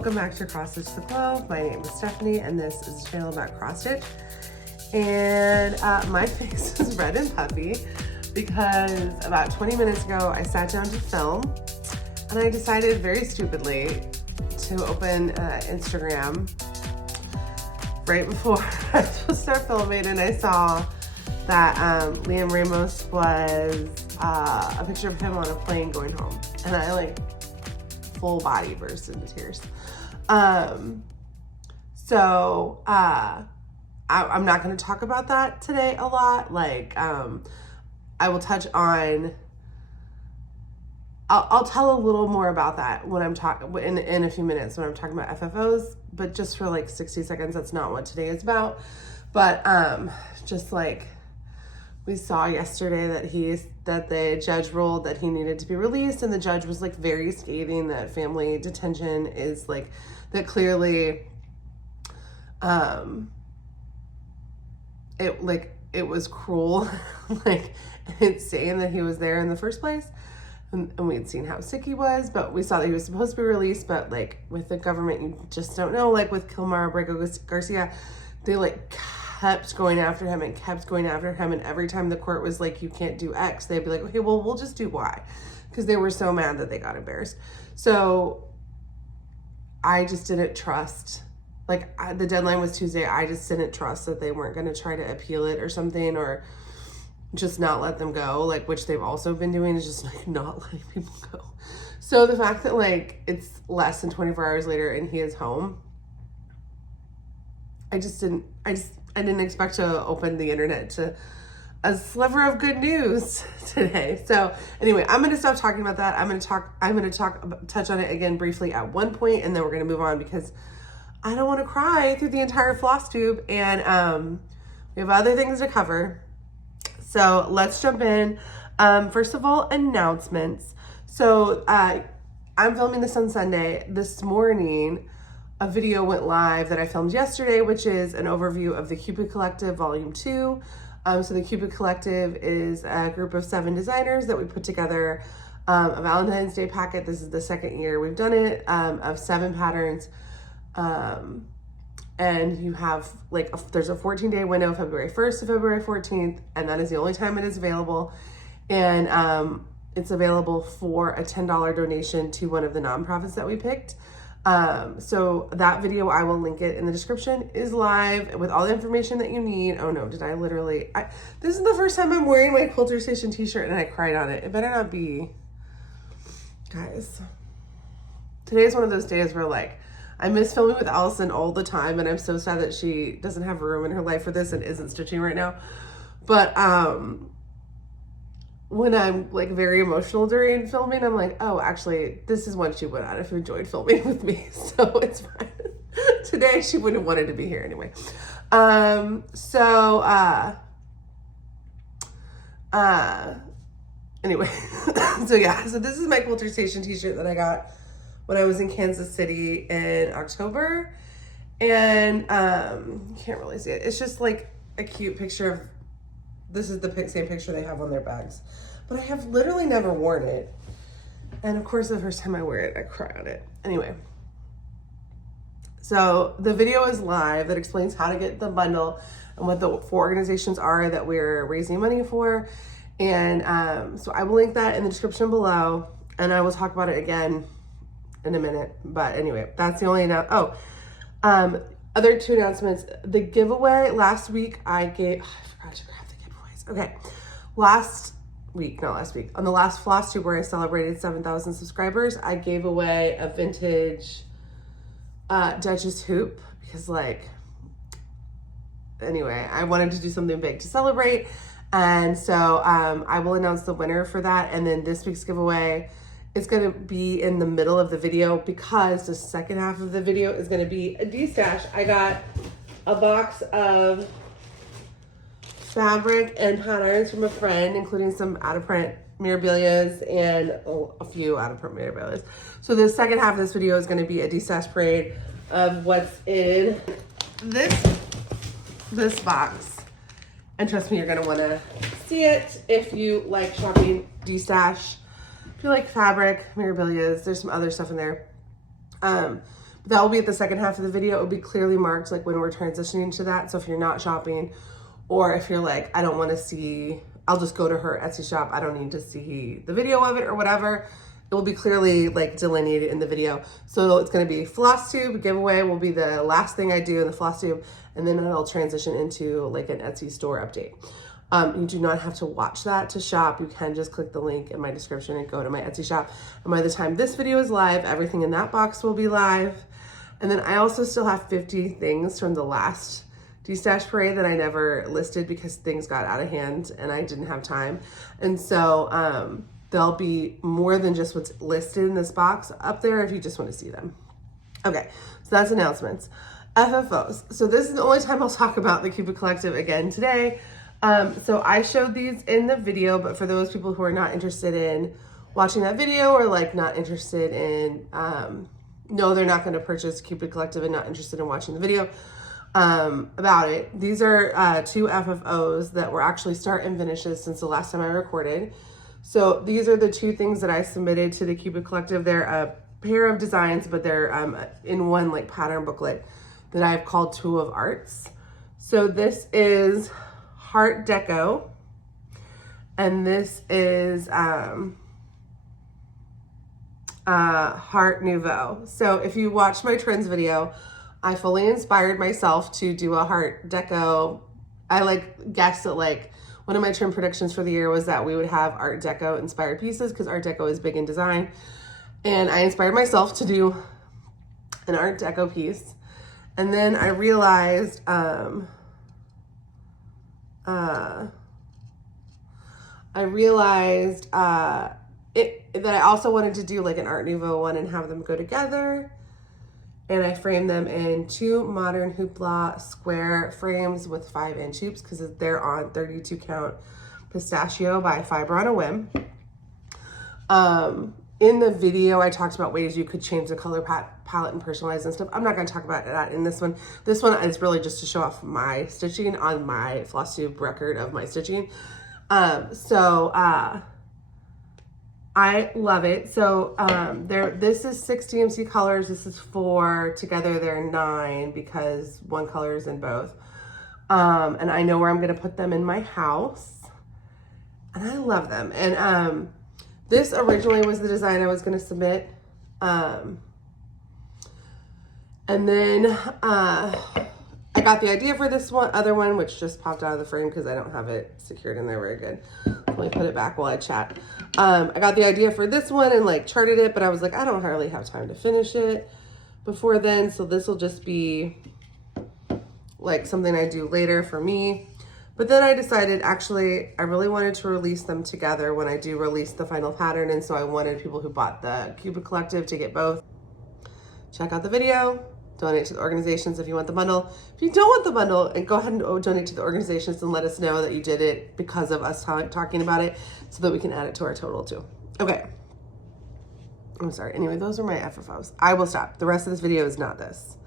welcome back to Cross Stitch the Globe. My name is Stephanie and this is a channel about cross stitch. And my face is red and puffy because about 20 minutes ago I sat down to film and I decided very stupidly to open Instagram right before I was supposed to start filming, and I saw that Liam Ramos was a picture of him on a plane going home, and I like full body burst into tears. I'm not going to talk about that today a lot. Like, I will touch on, I'll tell a little more about that when I'm talking in a few minutes when I'm talking about FFOs, but just for like 60 seconds, that's not what today is about. But just like we saw yesterday that the judge ruled that he needed to be released, and the judge was like very scathing that family detention is like, that clearly it was cruel. Like, it's saying that he was there in the first place, and we had seen how sick he was, but we saw that he was supposed to be released. But like with the government, you just don't know. Like with Kilmar Abrego Garcia, they like kept going after him and kept going after him, and every time the court was like, you can't do X, they'd be like, okay, well, we'll just do Y, because they were so mad that they got embarrassed. So I just didn't trust, like the deadline was Tuesday, I just didn't trust that they weren't going to try to appeal it or something, or just not let them go, like, which they've also been doing, is just like not letting people go. So the fact that like it's less than 24 hours later and he is home, I didn't expect to open the internet to a sliver of good news today. So anyway, I'm going to stop talking about that. I'm going to touch on it again briefly at one point, and then we're going to move on because I don't want to cry through the entire floss tube, and we have other things to cover. So let's jump in. First of all, announcements. So I'm filming this on Sunday. This morning, a video went live that I filmed yesterday, which is an overview of the Cupid Collective Volume 2. So the Cupid Collective is a group of 7 designers that we put together a Valentine's Day packet. This is the second year we've done it, of 7 patterns. And you have like, there's a 14-day window, February 1st to February 14th, and that is the only time it is available. And it's available for a $10 donation to one of the nonprofits that we picked. So that video, I will link it in the description, is live with all the information that you need. Oh no, did I literally, this is the first time I'm wearing my Quilter Station t-shirt and I cried on it. It better not be. Guys, today is one of those days where like, I miss filming with Allison all the time, and I'm so sad that she doesn't have room in her life for this and isn't stitching right now. But when I'm like very emotional during filming, I'm like, oh, actually, this is one she would not have enjoyed filming with me, so it's fine. Today, she wouldn't have wanted to be here anyway. Anyway, so yeah, so this is my Quilter Station t-shirt that I got when I was in Kansas City in October, and you can't really see it. It's just like a cute picture of, this is the same picture they have on their bags, but I have literally never worn it. And of course, the first time I wear it, I cry on it. Anyway, so the video is live that explains how to get the bundle and what the 4 organizations are that we're raising money for. And so I will link that in the description below, and I will talk about it again in a minute. But anyway, that's the only other 2 announcements. The giveaway last week, I forgot to grab the giveaways. Okay, not last week, on the last Flosstube where I celebrated 7,000 subscribers, I gave away a vintage Duchess hoop because like, anyway, I wanted to do something big to celebrate. And so I will announce the winner for that. And then this week's giveaway, it's going to be in the middle of the video because the second half of the video is going to be a Destash. I got a box of fabric and patterns from a friend, including some out-of-print mirabilias and a few out-of-print mirabilias. So the second half of this video is going to be a Destash parade of what's in this box. And trust me, you're going to want to see it if you like shopping Destash. If you like fabric, mirabilias, there's some other stuff in there. But that will be at the second half of the video. It will be clearly marked like when we're transitioning to that. So if you're not shopping, or if you're like, I don't want to see, I'll just go to her Etsy shop, I don't need to see the video of it or whatever, it will be clearly like delineated in the video. So it's going to be Flosstube giveaway will be the last thing I do in the Flosstube, and then it'll transition into like an Etsy store update. You do not have to watch that to shop. You can just click the link in my description and go to my Etsy shop. And by the time this video is live, everything in that box will be live. And then I also still have 50 things from the last Destash parade that I never listed because things got out of hand and I didn't have time. And so there'll be more than just what's listed in this box up there if you just want to see them. Okay, so that's announcements. FFOs. So this is the only time I'll talk about the Cupid Collective again today. So I showed these in the video, but for those people who are not interested in watching that video or like not interested in, no, they're not going to purchase Cupid Collective and not interested in watching the video about it. These are 2 FFOs that were actually start and finishes since the last time I recorded. So these are the 2 things that I submitted to the Cupid Collective. They're a pair of designs, but they're in one like pattern booklet that I've called 2 of Arts. So this is Heart Deco, and this is Heart Nouveau. So if you watched my trends video, I fully inspired myself to do a Heart Deco. I like guessed that like one of my trim predictions for the year was that we would have Art Deco inspired pieces because Art Deco is big in design. And I inspired myself to do an Art Deco piece. And then I realized that I also wanted to do like an Art Nouveau one and have them go together. And I framed them in 2 modern Hoopla square frames with 5-inch hoops because they're on 32 count pistachio by Fiber on a Whim. In the video, I talked about ways you could change the color palette and personalize and stuff. I'm not going to talk about that in this one. This one is really just to show off my stitching on my Flosstube record of my stitching. I love it. So this is 6 DMC colors. This is 4. Together they're 9 because one color is in both. And I know where I'm going to put them in my house. And I love them. And this originally was the design I was going to submit. And then I got the idea for this other one, which just popped out of the frame because I don't have it secured in there very good. Let me put it back while I chat. I got the idea for this one and like charted it, but I was like, I don't hardly have time to finish it before then. So this will just be like something I do later for me. But then I decided actually I really wanted to release them together when I do release the final pattern. And so I wanted people who bought the Cupid Collective to get both. Check out the video, donate to the organizations if you want the bundle. If you don't want the bundle, and go ahead and donate to the organizations and let us know that you did it because of us talking about it so that we can add it to our total too. Okay. I'm sorry. Anyway, those are my FFOs. I will stop. The rest of this video is not this.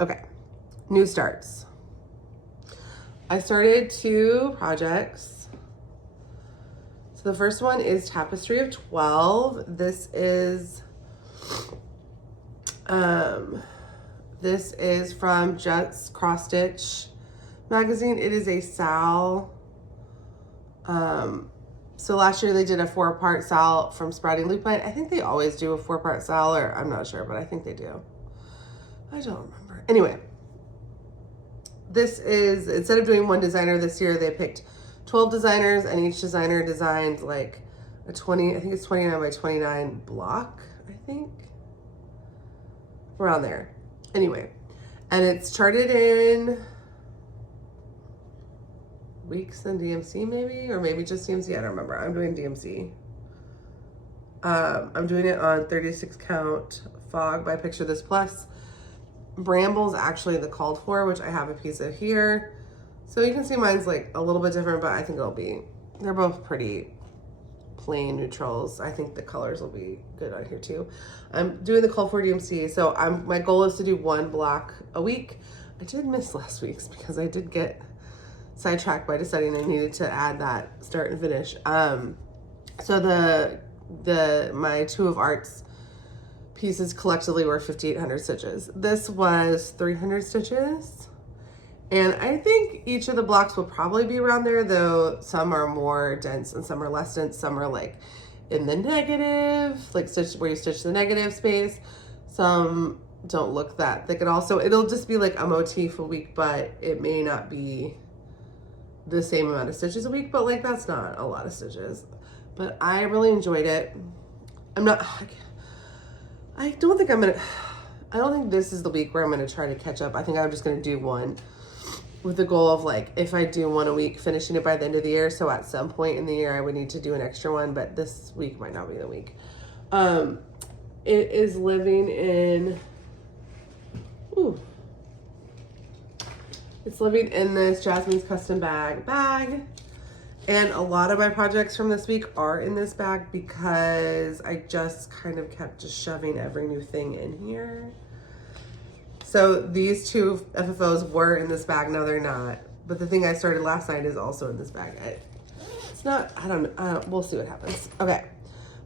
Okay. New starts. I started 2 projects. So the first one is Tapestry of 12. This is from Jet's Cross Stitch magazine. It is a Sal. So last year they did a 4-part Sal from Sprouting Lupine. I think they always do a 4-part Sal, or I'm not sure, but I think they do. I don't remember. Anyway, this is, instead of doing one designer this year, they picked 12 designers, and each designer designed like a 20, I think it's 29 by 29 block, I think. Around there. Anyway, and it's charted in weeks in DMC maybe, or maybe just DMC, I don't remember. I'm doing DMC. I'm doing it on 36 count Fog by Picture This Plus. Bramble's actually the called for, which I have a piece of here. So you can see mine's like a little bit different, but I think it'll be, they're both pretty plain neutrals. I think the colors will be good on here too. I'm doing the call for DMC, so my goal is to do 1 block a week. I did miss last week's because I did get sidetracked by deciding I needed to add that start and finish. So my 2 of Arts pieces collectively were 5,800 stitches. This was 300 stitches. And I think each of the blocks will probably be around there, though some are more dense and some are less dense. Some are like in the negative, like stitch where you stitch the negative space. Some don't look that thick at all. So it'll just be like a motif a week, but it may not be the same amount of stitches a week, but like that's not a lot of stitches. But I really enjoyed it. I don't think this is the week where I'm gonna try to catch up. I think I'm just gonna do one with the goal of like, if I do one a week, finishing it by the end of the year. So at some point in the year, I would need to do an extra one, but this week might not be the week. It is living in, it's living in this Jasmine's Custom bag. And a lot of my projects from this week are in this bag because I just kind of kept just shoving every new thing in here. So these two FFOs were in this bag. Now they're not. But the thing I started last night is also in this bag. It's not, I don't know. We'll see what happens. Okay.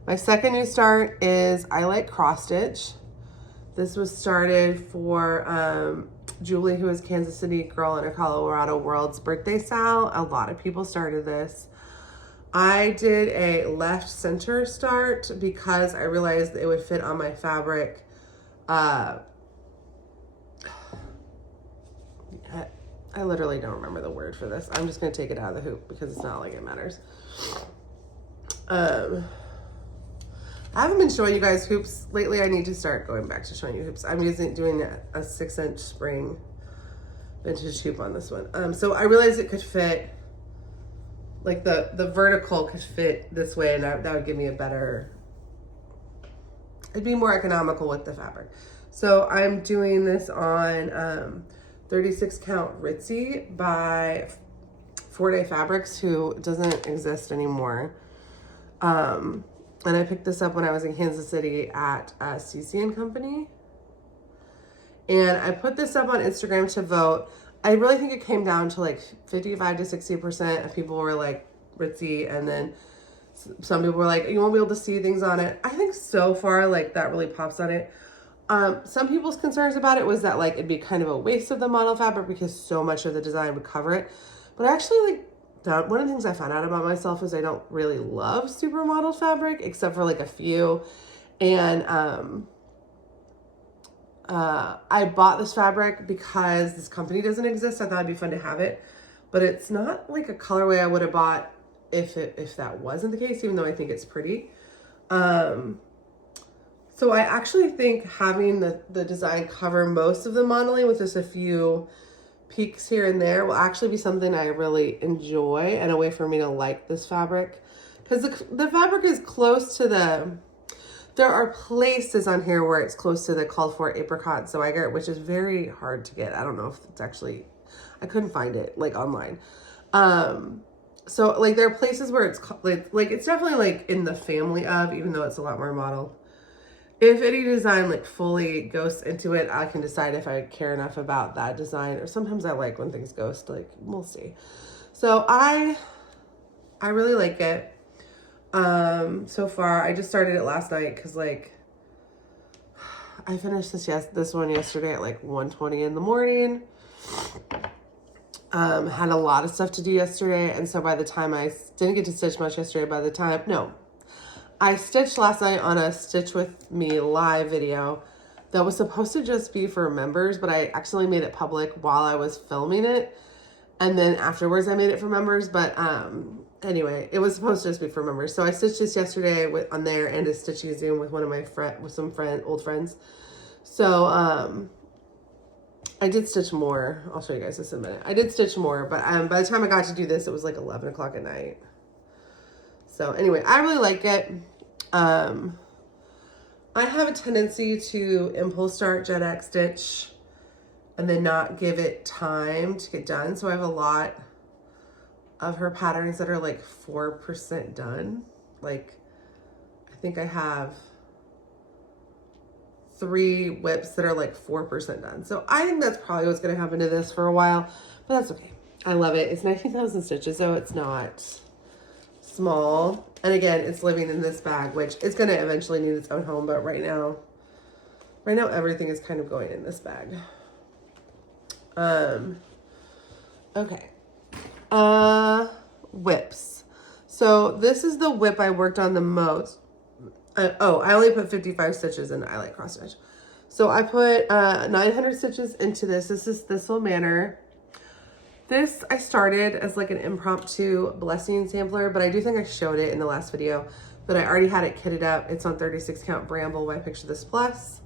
My second new start is I Like Cross Stitch. This was started for Julie, who is Kansas City girl in a Colorado World's birthday sale. A lot of people started this. I did a left center start because I realized it would fit on my fabric. I literally don't remember the word for this. I'm just going to take it out of the hoop because it's not like it matters. I haven't been showing you guys hoops lately. I need to start going back to showing you hoops. I'm doing a 6-inch spring vintage hoop on this one. So I realized it could fit, like the vertical could fit this way, and that would give me a better, it'd be more economical with the fabric. So I'm doing this on 36 count Ritzy by 4-Day Fabrics, who doesn't exist anymore. And I picked this up when I was in Kansas City at CC & Company. And I put this up on Instagram to vote. I really think it came down to like 55 to 60% of people were like Ritzy, and then some people were like, you won't be able to see things on it. I think so far, like that really pops on it. Some people's concerns about it was that like it'd be kind of a waste of the model fabric because so much of the design would cover it. But actually, like, one of the things I found out about myself is I don't really love super modeled fabric except for like a few. And I bought this fabric because this company doesn't exist. I thought it'd be fun to have it, but it's not like a colorway I would have bought if that wasn't the case, even though I think it's pretty. So I actually think having the design cover most of the modeling with just a few peaks here and there will actually be something I really enjoy, and a way for me to like this fabric, because the fabric is close to there are places on here where it's close to the called for apricot Zweigert, which is very hard to get. I don't know if it's actually, I couldn't find it like online. So like there are places where it's like it's definitely like in the family of, even though it's a lot more modeled. If any design like fully ghosts into it, I can decide if I care enough about that design, or sometimes I like when things ghost, like we'll see. So I really like it. So far, I just started it last night because like I finished this one yesterday at like 1:20 in the morning. Had a lot of stuff to do yesterday, and so by the time I didn't get to stitch much yesterday, I stitched last night on a Stitch With Me live video that was supposed to just be for members, but I accidentally made it public while I was filming it. And then afterwards I made it for members, but anyway, it was supposed to just be for members. So I stitched this yesterday on there, and a stitching Zoom with one of my old friends. So I did stitch more. I'll show you guys this in a minute. I did stitch more, but by the time I got to do this, it was like 11 o'clock at night. So anyway, I really like it. I have a tendency to impulse start JedXStitch and then not give it time to get done. So I have a lot of her patterns that are like 4% done. Like, I think I have 3 whips that are like 4% done. So I think that's probably what's going to happen to this for a while, but that's okay. I love it. It's 19,000 stitches, so it's not small. And again, it's living in this bag, which is going to eventually need its own home, but right now Right now, everything is kind of going in this bag. Okay. Whips. So this is the whip I worked on the most. I only put 55 stitches in. I like cross stitch. So I put 900 stitches into this. This is Thistle Manor. This I started as like an impromptu blessing sampler, but I do think I showed it in the last video, but I already had it kitted up. It's on 36 count Bramble. Why Picture This Plus.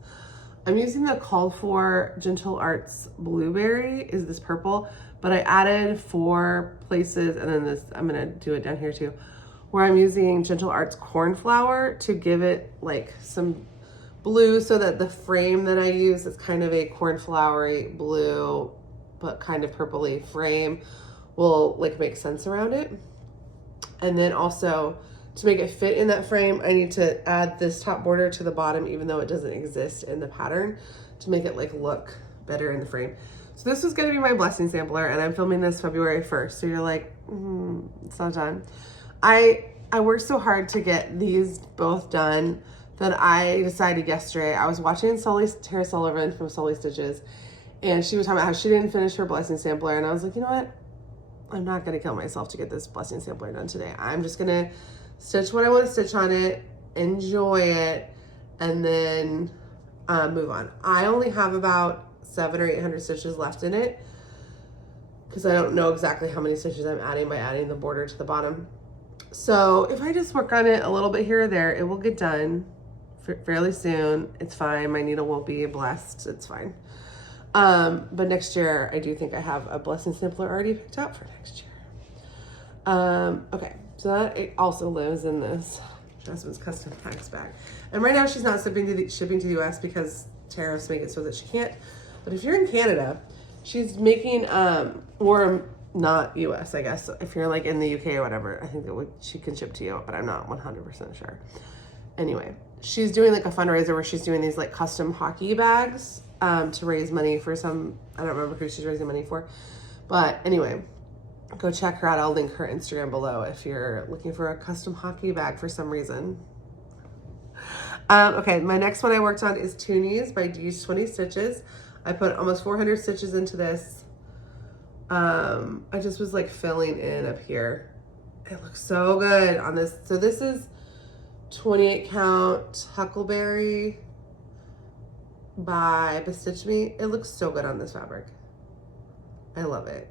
I'm using the Called For Gentle Arts Blueberry, is this purple, but I added 4 places, and then this, I'm gonna do it down here too, where I'm using Gentle Arts Cornflower to give it like some blue so that the frame that I use is kind of a cornflowery blue, but kind of purpley frame will like make sense around it. And then also to make it fit in that frame, I need to add this top border to the bottom, even though it doesn't exist in the pattern, to make it like look better in the frame. So this is gonna be my blessing sampler, and I'm filming this February 1st. So you're like, it's not done. I worked so hard to get these both done that I decided yesterday, I was watching Tara Sullivan from Sully Stitches, and she was talking about how she didn't finish her blessing sampler, and I was like, you know what? I'm not gonna kill myself to get this blessing sampler done today. I'm just gonna stitch what I want to stitch on it, enjoy it, and then move on. I only have about 700 or 800 stitches left in it because I don't know exactly how many stitches I'm adding by adding the border to the bottom. So if I just work on it a little bit here or there, it will get done fairly soon. It's fine. My needle won't be blessed. It's fine. But next year, I do think I have a blessing sampler already picked out for next year. Okay. So that it also lives in this Jasmine's custom packs bag. And right now she's not shipping to the US because tariffs make it so that she can't. But if you're in Canada, she's making, or not US, I guess. If you're like in the UK or whatever, I think that she can ship to you, but I'm not 100% sure. Anyway, she's doing like a fundraiser where she's doing these like custom hockey bags to raise money for some, I don't remember who she's raising money for. But anyway, go check her out. I'll link her Instagram below if you're looking for a custom hockey bag for some reason. Okay, my next one I worked on is Twonies by Twonies Stitches. I put almost 400 stitches into this. I just was like filling in up here. It looks so good on this. So this is 28 count Huckleberry by Bestitch Me. It looks so good on this fabric. I love it.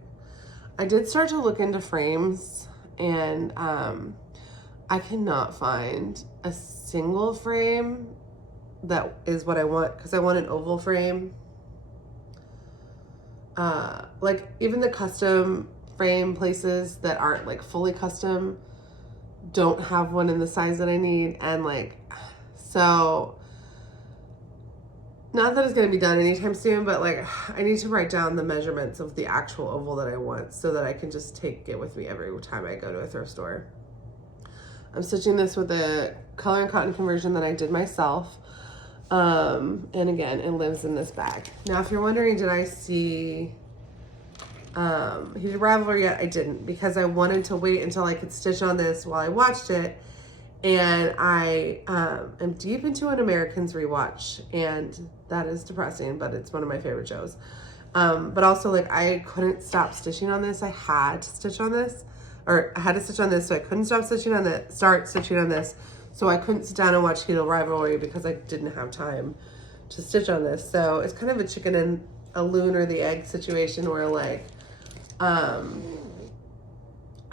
I did start to look into frames, and I cannot find a single frame that is what I want, because I want an oval frame. Like even the custom frame places that aren't like fully custom don't have one in the size that I need, and like, so not that it's going to be done anytime soon, but like I need to write down the measurements of the actual oval that I want so that I can just take it with me every time I go to a thrift store. I'm stitching this with a color and cotton conversion that I did myself. And again, it lives in this bag. Now, if you're wondering, did I see Heated Rivalry yet? I didn't, because I wanted to wait until I could stitch on this while I watched it. And I am deep into an Americans rewatch, and that is depressing, but it's one of my favorite shows. But also, like, I couldn't stop stitching on this. I had to stitch on this, or I had to stitch on this, so I couldn't start stitching on this. So I couldn't sit down and watch Heated Rivalry because I didn't have time to stitch on this. So it's kind of a chicken and a loon or the egg situation where, like,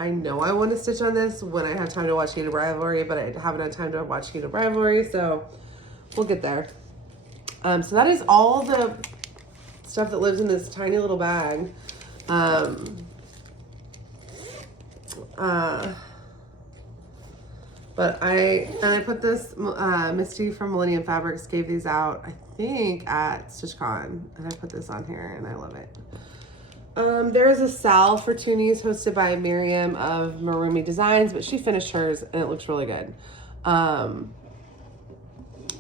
I know I want to stitch on this when I have time to watch Heated Rivalry, but I haven't had time to watch Heated Rivalry, so we'll get there. So that is all the stuff that lives in this tiny little bag. But I put this, Misty from Millennium Fabrics gave these out, I think, at StitchCon, and I put this on here, and I love it. There is a Sal for Twonies hosted by Miriam of Marumi Designs, but she finished hers and it looks really good. But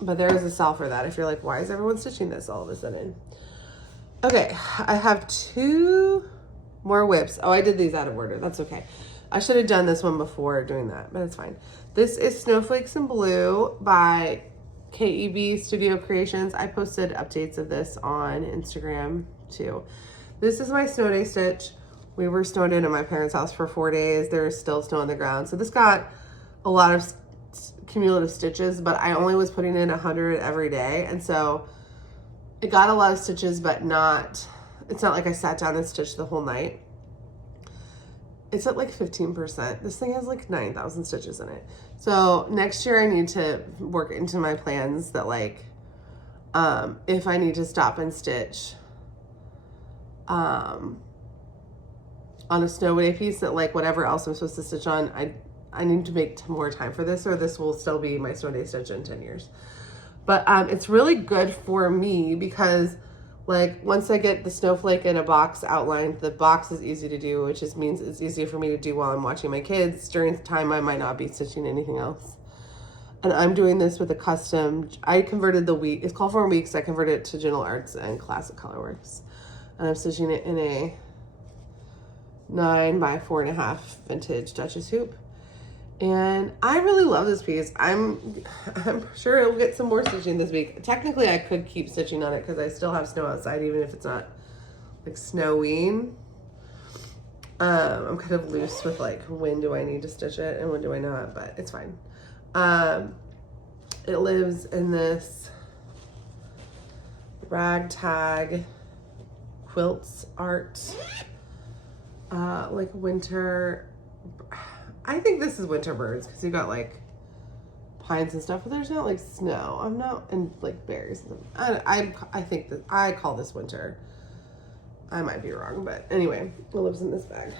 there is a Sal for that if you're like, why is everyone stitching this all of a sudden? Okay, I have 2 more whips. Oh, I did these out of order. That's okay. I should have done this one before doing that, but it's fine. This is Snowflakes in Blue by KEB Studio Creations. I posted updates of this on Instagram too. This is my snow day stitch. We were snowed in at my parents' house for 4 days. There's still snow on the ground. So this got a lot of cumulative stitches, but I only was putting in 100 every day. And so it got a lot of stitches, but it's not like I sat down and stitched the whole night. It's at like 15%. This thing has like 9,000 stitches in it. So next year I need to work into my plans that like, if I need to stop and stitch, on a snow day piece, that like whatever else I'm supposed to stitch on, I need to make more time for this, or this will still be my snow day stitch in 10 years. But it's really good for me because like once I get the snowflake in a box outlined, the box is easy to do, which just means it's easier for me to do while I'm watching my kids. During the time I might not be stitching anything else. And I'm doing this with a custom, I converted the week, it's called for weeks, I converted it to Gentle Arts and Classic Colorworks. And I'm stitching it in a 9 by 4.5 vintage Duchess hoop. And I really love this piece. I'm sure it'll get some more stitching this week. Technically, I could keep stitching on it because I still have snow outside, even if it's not like snowing. I'm kind of loose with like when do I need to stitch it and when do I not, but it's fine. It lives in this ragtag quilts art, like winter. I think this is winter birds because you got like pines and stuff, but there's not like snow. I'm not, and like berries. I think that I call this winter. I might be wrong, but anyway, it lives in this bag.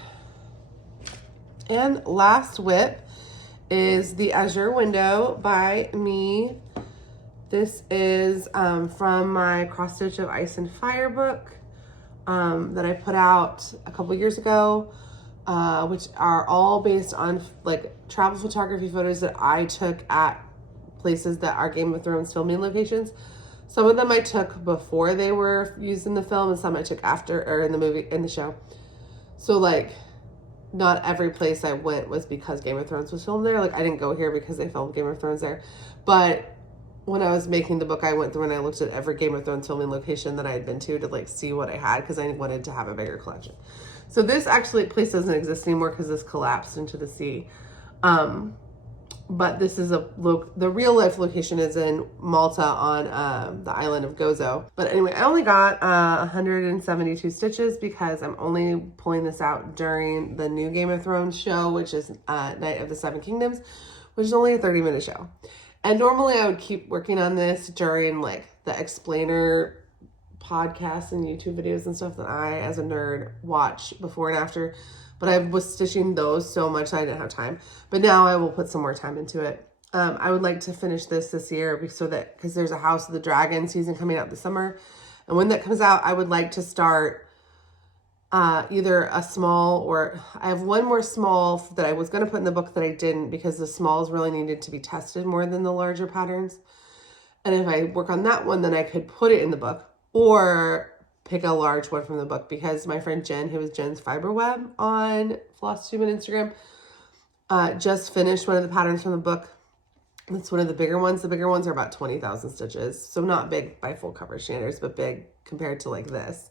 And last whip is the Azure Window by me. This is from my Cross Stitch of Ice and Fire book that I put out a couple years ago. Which are all based on like travel photography photos that I took at places that are Game of Thrones filming locations. Some of them I took before they were used in the film, and some I took after, or in the movie, in the show. So like, not every place I went was because Game of Thrones was filmed there. Like I didn't go here because they filmed Game of Thrones there. But when I was making the book, I went through and I looked at every Game of Thrones filming location that I had been to like see what I had, because I wanted to have a bigger collection. So this actually place doesn't exist anymore because this collapsed into the sea. But this is the real life location is in Malta on the island of Gozo. But anyway, I only got 172 stitches because I'm only pulling this out during the new Game of Thrones show, which is Night of the Seven Kingdoms, which is only a 30-minute show. And normally I would keep working on this during like the explainer podcasts and YouTube videos and stuff that I, as a nerd, watch before and after. But I was stitching those so much I didn't have time. But now I will put some more time into it. I would like to finish this year because there's a House of the Dragon season coming out this summer. And when that comes out, I would like to start either a small, or I have one more small that I was going to put in the book that I didn't because the smalls really needed to be tested more than the larger patterns. And if I work on that one, then I could put it in the book or pick a large one from the book, because my friend Jen, who is Jen's Fiber Web on Flosstube and Instagram, just finished one of the patterns from the book. It's one of the bigger ones. The bigger ones are about 20,000 stitches. So not big by full coverage standards, but big compared to like this.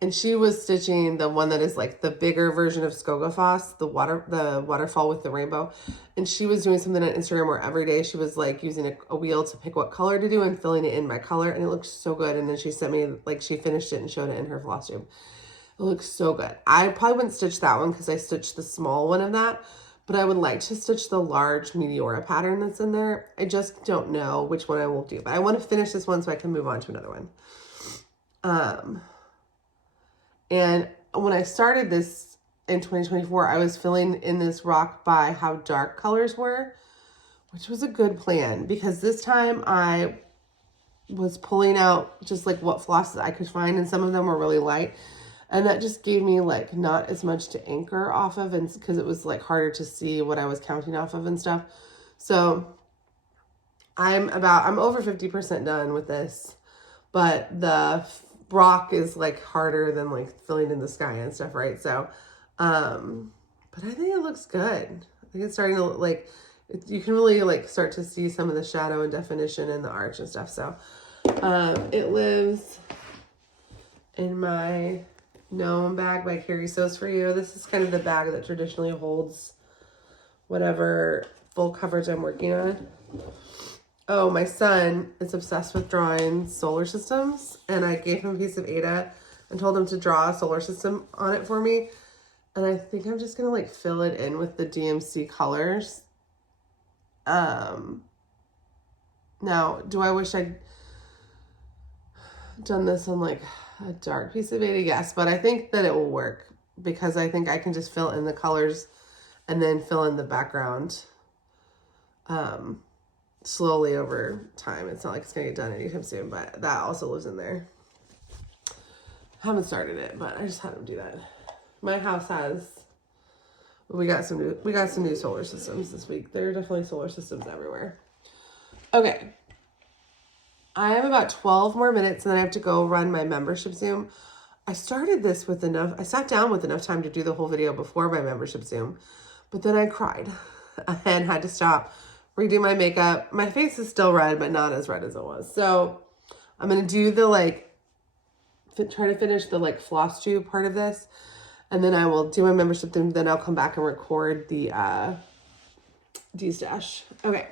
And she was stitching the one that is like the bigger version of Skogafoss, the waterfall with the rainbow. And she was doing something on Instagram where every day she was like using a wheel to pick what color to do and filling it in by color. And it looked so good. And then she sent me, like, she finished it and showed it in her Flosstube. It looks so good. I probably wouldn't stitch that one because I stitched the small one of that. But I would like to stitch the large Meteora pattern that's in there. I just don't know which one I will do. But I want to finish this one so I can move on to another one. And when I started this in 2024, I was filling in this rock by how dark colors were, which was a good plan because this time I was pulling out just like what flosses I could find, and some of them were really light. And that just gave me like not as much to anchor off of, and because it was like harder to see what I was counting off of and stuff. So I'm over 50% done with this, but the rock is like harder than like filling in the sky and stuff, right? So but I think it looks good. I think it's starting to look like, you can really like start to see some of the shadow and definition in the arch and stuff. So it lives in my gnome bag by Carrie Sews For You. This is kind of the bag that traditionally holds whatever full coverage I'm working on. Oh, my son is obsessed with drawing solar systems, and I gave him a piece of Ada and told him to draw a solar system on it for me. And I think I'm just gonna like fill it in with the DMC colors. Now, do I wish I'd done this on like a dark piece of Ada? Yes, but I think that it will work because I think I can just fill in the colors and then fill in the background slowly over time. It's not like it's gonna get done anytime soon, but that also lives in there. Haven't started it, but I just had him do that. My house has, we got some new solar systems this week. There are definitely solar systems everywhere. Okay. I have about 12 more minutes and then I have to go run my membership Zoom. I sat down with enough time to do the whole video before my membership Zoom, but then I cried and had to stop, redo my makeup. My face is still red, but not as red as it was. So I'm going to do the try to finish the Flosstube part of this. And then I will do my membership thing. Then I'll come back and record the Destash. Okay.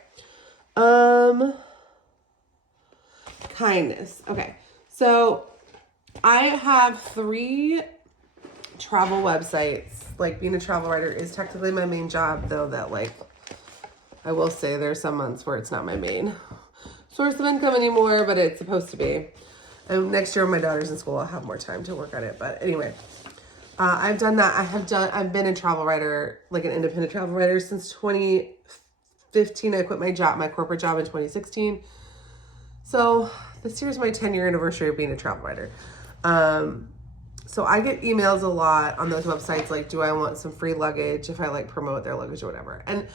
Kindness. Okay. So I have 3 travel websites. Like being a travel writer is technically my main job, though that I will say there's some months where it's not my main source of income anymore, but it's supposed to be. And next year when my daughter's in school, I'll have more time to work on it. But anyway, I've done that. I've been a travel writer, like an independent travel writer since 2015. I quit my corporate job in 2016. So this year's my 10-year anniversary of being a travel writer. So I get emails a lot on those websites, like, do I want some free luggage if I promote their luggage or whatever. And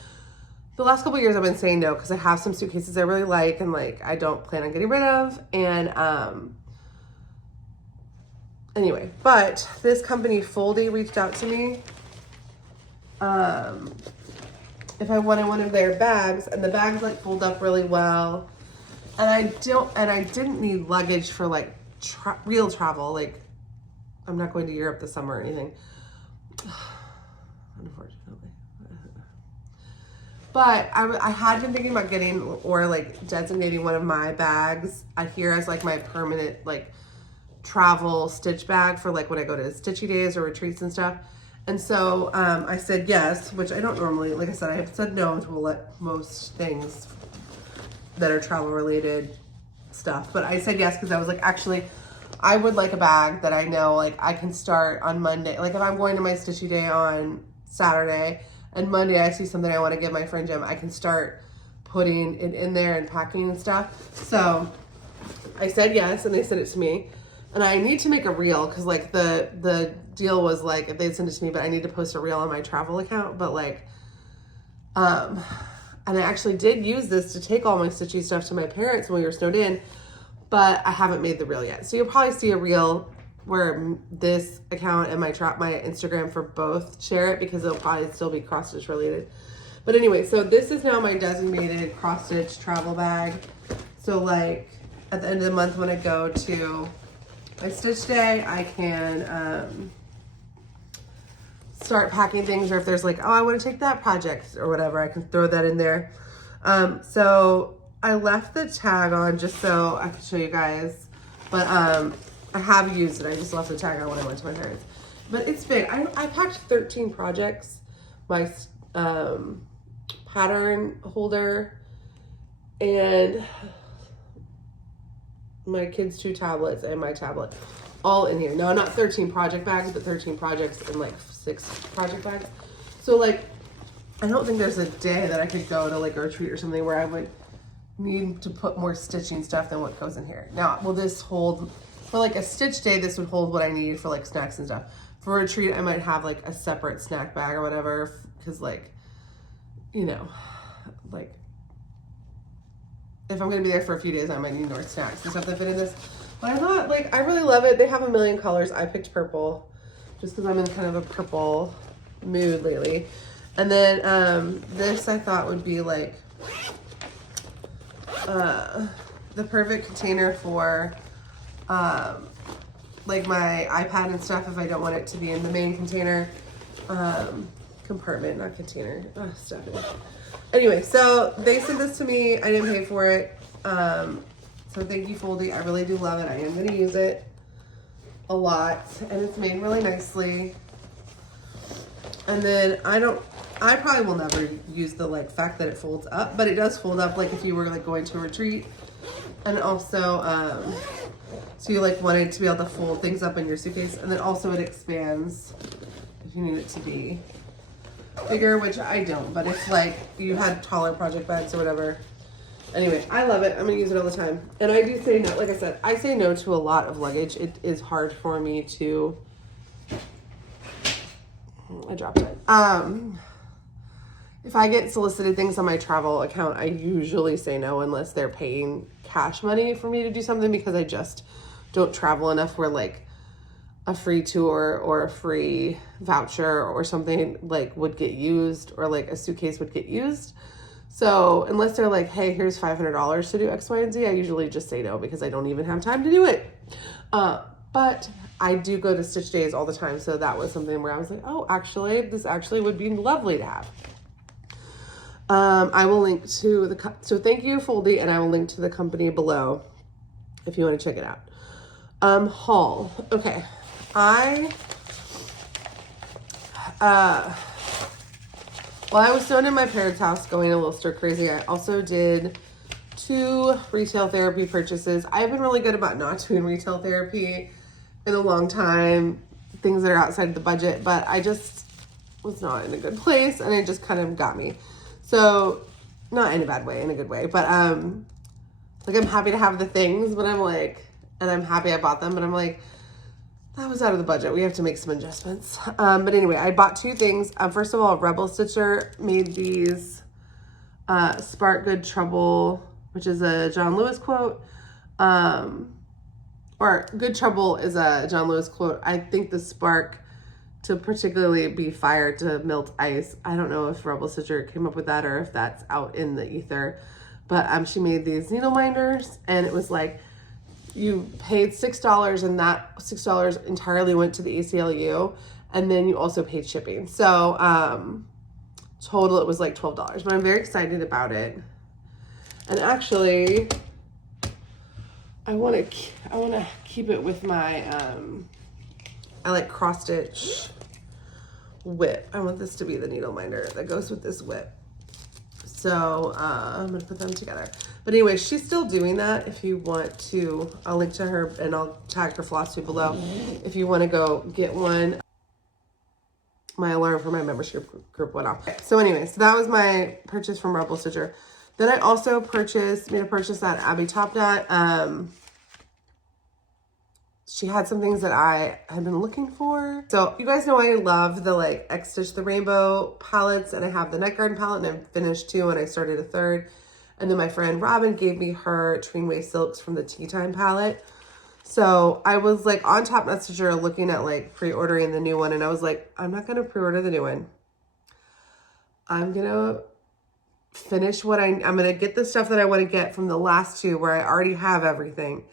the last couple of years I've been saying no, because I have some suitcases I really like and I don't plan on getting rid of. And anyway, but this company Foldy reached out to me if I wanted one of their bags, and the bags fold up really well. And I didn't need luggage for real travel. I'm not going to Europe this summer or anything. Unfortunately. But I had been thinking about getting or designating one of my bags here as my permanent travel stitch bag for when I go to stitchy days or retreats and stuff. And so I said yes, which I don't normally, like I said, I have said no to most things that are travel related stuff. But I said yes because I was actually, I would like a bag that I know I can start on Monday. If I'm going to my stitchy day on Saturday and Monday I see something I want to give my friend Jim, I can start putting it in there and packing and stuff. So I said yes, and they sent it to me. And I need to make a reel because the deal was they'd send it to me, but I need to post a reel on my travel account. But and I actually did use this to take all my stitchy stuff to my parents when we were snowed in, but I haven't made the reel yet. So you'll probably see a reel where this account and my Instagram for both share it, because it'll probably still be cross stitch related. But anyway, so this is now my designated cross stitch travel bag. So at the end of the month when I go to my stitch day, I can start packing things, or if there's oh, I want to take that project or whatever, I can throw that in there. So I left the tag on just so I could show you guys, but I have used it. I just left the tag on when I went to my parents. But it's big. I packed 13 projects, my pattern holder, and my kids' 2 tablets and my tablet, all in here. No, not 13 project bags, but 13 projects and 6 project bags. So I don't think there's a day that I could go to a retreat or something where I would need to put more stitching stuff than what goes in here. Now, will this hold, for a stitch day, this would hold what I need for snacks and stuff. For a retreat, I might have a separate snack bag or whatever, because you know, if I'm gonna be there for a few days, I might need more snacks and stuff that fit in this. But I thought, I really love it. They have a million colors. I picked purple just because I'm in kind of a purple mood lately. And then this I thought would be like the perfect container for like my iPad and stuff if I don't want it to be in the main container. Compartment, not container. Oh, stuff it. Anyway, so they sent this to me. I didn't pay for it. So thank you, Foldy. I really do love it. I am going to use it a lot. And it's made really nicely. And then I probably will never use the like fact that it folds up, but it does fold up like if you were like going to a retreat. And also, so you like wanted to be able to fold things up in your suitcase. And then also it expands if you need it to be bigger, which I don't, but if like you had taller project bags or whatever. Anyway, I love it. I'm gonna use it all the time. And I do say no, like I said, I say no to a lot of luggage. It is hard for me to, I dropped it. If I get solicited things on my travel account, I usually say no unless they're paying cash money for me to do something, because I just don't travel enough where like a free tour or a free voucher or something like would get used, or like a suitcase would get used. So unless they're like, hey, here's $500 to do X, Y, and Z, I usually just say no because I don't even have time to do it. But I do go to Stitch Days all the time. So that was something where I was like, oh, actually, this actually would be lovely to have. I will link to so thank you, Foldy, and I will link to the company below if you want to check it out. Haul. Okay. While I was staying in my parents' house going a little stir crazy, I also did 2 retail therapy purchases. I've been really good about not doing retail therapy in a long time, things that are outside of the budget, but I just was not in a good place and it just kind of got me. So, not in a bad way, in a good way, but like I'm happy to have the things, but I'm like, and I'm happy I bought them, but I'm like, that was out of the budget. We have to make some adjustments. But anyway, I bought 2 things. First of all, Rebel Stitcher made these Spark Good Trouble, which is a John Lewis quote. Or Good Trouble is a John Lewis quote. I think the spark to particularly be fire to melt ice. I don't know if Rebel Stitcher came up with that or if that's out in the ether. But she made these needle minders, and it was like, you paid $6 and that $6 entirely went to the ACLU, and then you also paid shipping. So total it was like $12, but I'm very excited about it. And actually I want to keep it with my I like cross stitch whip. I want this to be the needle minder that goes with this whip. So I'm gonna put them together. But anyway, she's still doing that. If you want to, I'll link to her and I'll tag her Flosstube below. If you want to go get one. My alarm for my membership group went off. Okay, so anyway, so that was my purchase from Rebel Stitcher. Then I also made a purchase at Abby Topknot. She had some things that I had been looking for. So you guys know I love the like X Stitch the Rainbow palettes, and I have the Night Garden palette, and I finished 2 and I started a 3rd. And then my friend Robin gave me her Tweenway Silks from the Tea Time palette. So I was like on Top Knot Stitcher looking at like pre-ordering the new one, and I was like, I'm not going to pre-order the new one. I'm going to finish what I'm going to get the stuff that I want to get from the last 2 where I already have everything.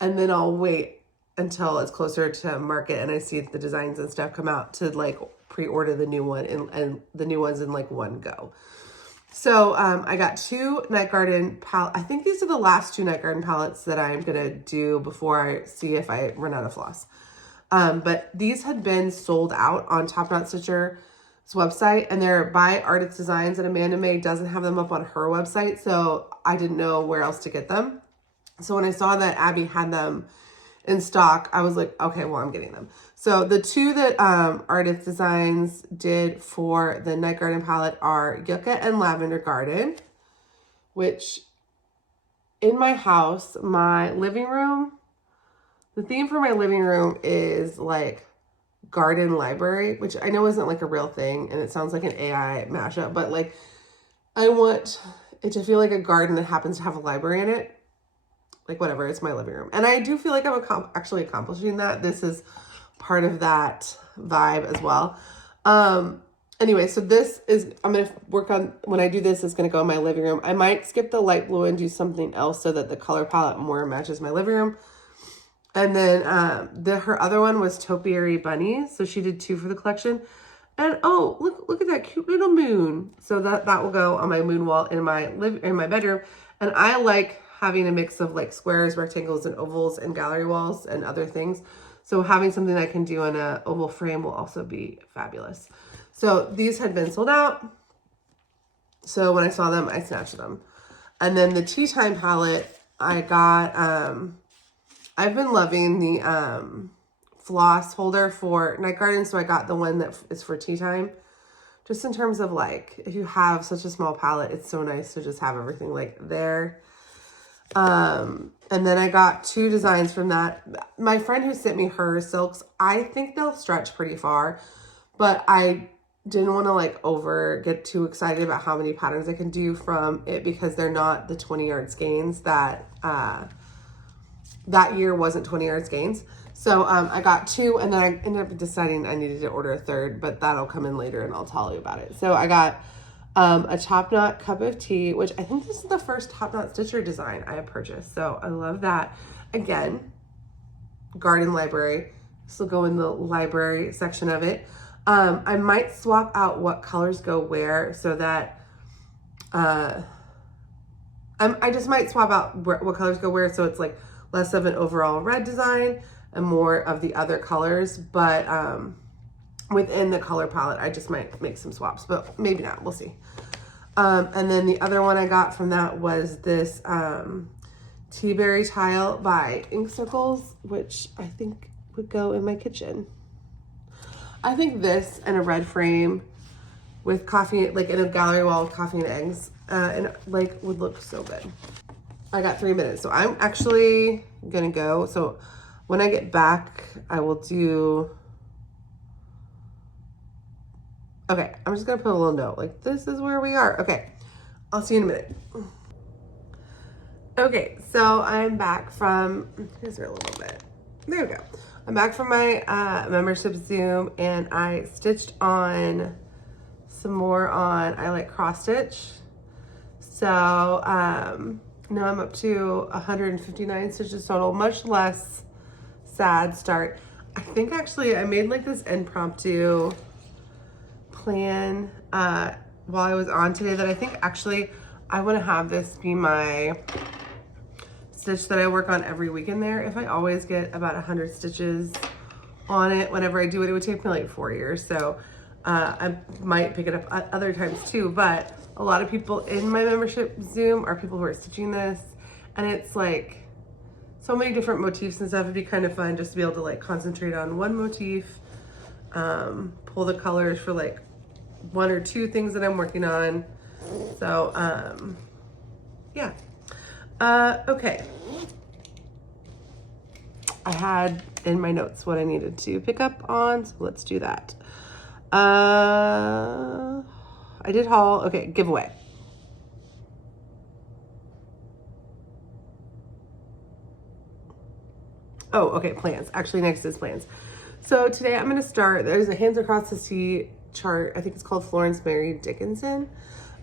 And then I'll wait until it's closer to market and I see the designs and stuff come out to like pre-order the new one and the new ones in like one go. So I got 2 Night Garden palettes. I think these are the last 2 Night Garden palettes that I'm going to do before I see if I run out of floss. But these had been sold out on Top Knot Stitcher's website, and they're by Artist Designs, and Amanda May doesn't have them up on her website, so I didn't know where else to get them. So when I saw that Abby had them in stock, I was like, okay, well, I'm getting them. So the 2 that Artist Designs did for the Night Garden palette are Yucca and Lavender Garden, which in my house, my living room, the theme for my living room is like garden library, which I know isn't like a real thing, and it sounds like an AI mashup, but like I want it to feel like a garden that happens to have a library in it. Like whatever, it's my living room. And I do feel like I'm actually accomplishing that. This is part of that vibe as well. And Anyway, so this is, I'm going to work on, when I do this, it's going to go in my living room. I might skip the light blue and do something else so that the color palette more matches my living room. And then her other one was Topiary Bunny. So she did 2 for the collection. And oh, look at that cute little moon. So that will go on my moon wall in my bedroom. And I like having a mix of like squares, rectangles, and ovals and gallery walls and other things. So having something I can do in a oval frame will also be fabulous. So these had been sold out. So when I saw them, I snatched them. And then the tea time palette, I got, I've been loving the floss holder for Night Garden. So I got the one that is for tea time. Just in terms of like, if you have such a small palette, it's so nice to just have everything like there. And then I got 2 designs from that. My friend who sent me her silks, I think they'll stretch pretty far, but I didn't want to like get too excited about how many patterns I can do from it because they're not the 20 yard skeins that year wasn't 20 yard skeins. So I got 2 and then I ended up deciding I needed to order a 3rd, but that'll come in later and I'll tell you about it. So I got a top knot cup of tea, which I think this is the first top knot stitcher design I have purchased. So I love that. Again, garden library. This will go in the library section of it. I might swap out what colors go where so that I just might swap out what colors go where so it's like less of an overall red design and more of the other colors. But within the color palette, I just might make some swaps, but maybe not. We'll see. And then the other one I got from that was this tea berry tile by Ink Circles, which I think would go in my kitchen. I think this and a red frame with coffee, like in a gallery wall with coffee and eggs, and like would look so good. I got 3 minutes, so I'm actually gonna go. So when I get back, I will do, okay, I'm just gonna put a little note, like this is where we are. Okay, I'll see you in a minute. Okay, so I'm back from, here's her a little bit. There we go. I'm back from my membership Zoom and I stitched on some more on I Like Cross Stitch. So now I'm up to 159 stitches total, much less sad start. I think actually I made like this impromptu plan while I was on today that I think actually I want to have this be my stitch that I work on every week in there. If I always get about 100 stitches on it whenever I do it, it would take me like 4 years. So I might pick it up at other times too, but a lot of people in my membership Zoom are people who are stitching this, and it's like so many different motifs and stuff. It'd be kind of fun just to be able to like concentrate on one motif, pull the colors for like 1 or 2 things that I'm working on. So yeah. Okay. I had in my notes what I needed to pick up on, so let's do that. I did haul, okay, giveaway. Oh, okay, plans. Actually, next is plans. So today I'm gonna start, there's a Hands Across the Sea chart, I think it's called Florence married Dickinson.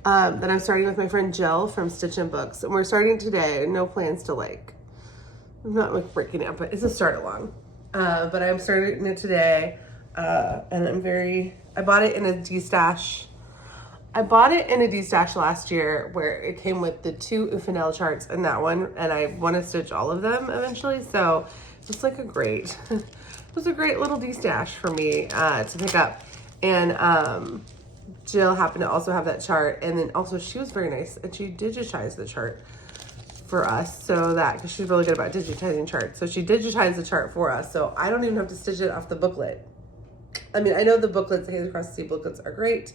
That I'm starting with my friend Jill from Stitch and Books, and we're starting today. No plans to like, I'm not like breaking it, but it's a start along. But I'm starting it today, and I bought it in a Destash. I bought it in a Destash last year where it came with the 2 Ufanel charts and that one, and I want to stitch all of them eventually. So it's like it was a great little Destash for me to pick up, and Jill happened to also have that chart, and then also she was very nice and she digitized the chart for us, so that, because she's really good about digitizing charts, so she digitized the chart for us, so I don't even have to stitch it off the booklet. I mean, I know the booklets, the Hands Across the Sea booklets are great,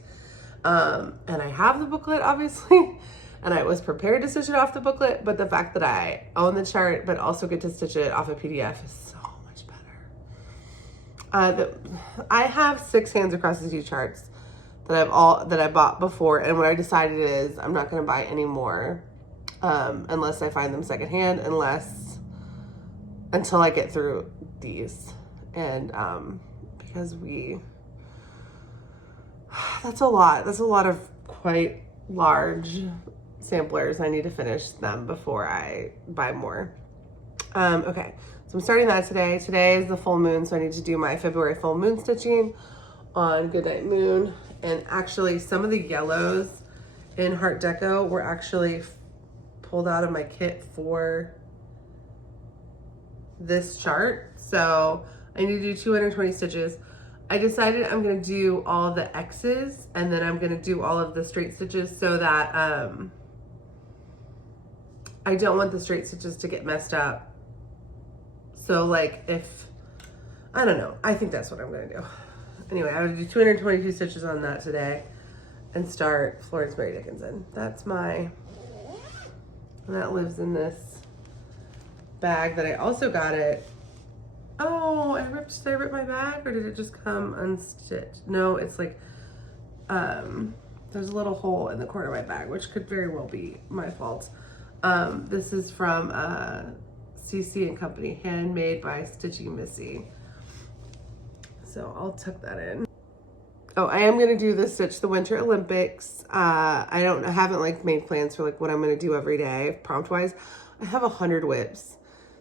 and I have the booklet obviously, and I was prepared to stitch it off the booklet, but the fact that I own the chart but also get to stitch it off a PDF is so much better. I have 6 Hands Across the Sea charts that I bought before, and what I decided is I'm not going to buy any more unless I find them secondhand, until I get through these, and because that's a lot. That's a lot of quite large samplers. I need to finish them before I buy more. Okay, so I'm starting that today. Today is the full moon, so I need to do my February full moon stitching on Goodnight Moon. And actually, some of the yellows in Heart Deco were actually pulled out of my kit for this chart. So I need to do 220 stitches. I decided I'm going to do all the X's and then I'm going to do all of the straight stitches so that I don't want the straight stitches to get messed up. So like if, I don't know, I think that's what I'm going to do. Anyway, I'm going to do 222 stitches on that today and start Florence Mary Dickinson. That's my, and that lives in this bag that I also got it. Oh, did I rip my bag or did it just come unstitched? No, it's like, there's a little hole in the corner of my bag, which could very well be my fault. This is from CC and Company, handmade by Stitchy Missy. So I'll tuck that in. Oh, I am gonna do the Stitch the Winter Olympics. I haven't like made plans for like what I'm gonna do every day prompt wise. I have 100 whips.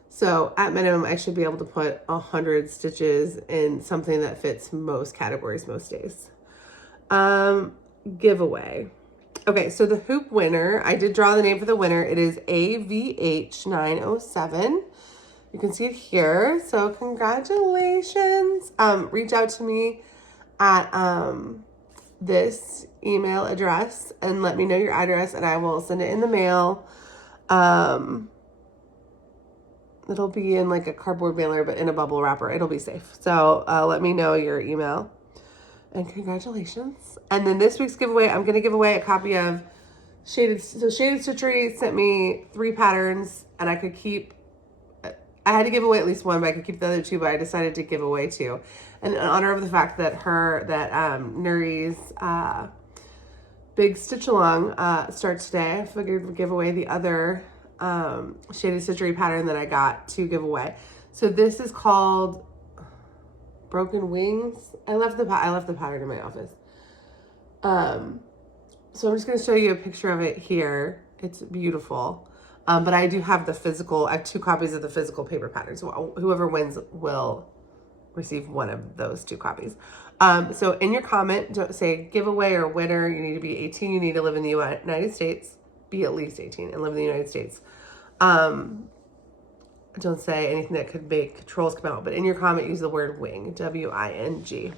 So at minimum, I should be able to put 100 stitches in something that fits most categories, most days. Giveaway. Okay, so the hoop winner, I did draw the name for the winner. It is AVH907. You can see it here. So congratulations. Reach out to me at this email address and let me know your address and I will send it in the mail. It'll be in like a cardboard mailer, but in a bubble wrapper. It'll be safe. So let me know your email. And congratulations. And then this week's giveaway, I'm going to give away a copy of Shaded Stitchery sent me 3 patterns and I could keep, I had to give away at least one, but I could keep the other 2, but I decided to give away 2. And in honor of the fact that Nuri's big stitch along starts today, I figured we'd give away the other Shaded Stitchery pattern that I got to give away. So this is called Broken Wings. I left the pattern in my office. So I'm just going to show you a picture of it here. It's beautiful. But I do have the physical, I have 2 copies of the physical paper pattern. So whoever wins will receive one of those 2 copies. So in your comment, don't say giveaway or winner. You need to be 18. You need to live in the United States. Be at least 18 and live in the United States. Don't say anything that could make trolls come out, but in your comment, use the word wing, W-I-N-G.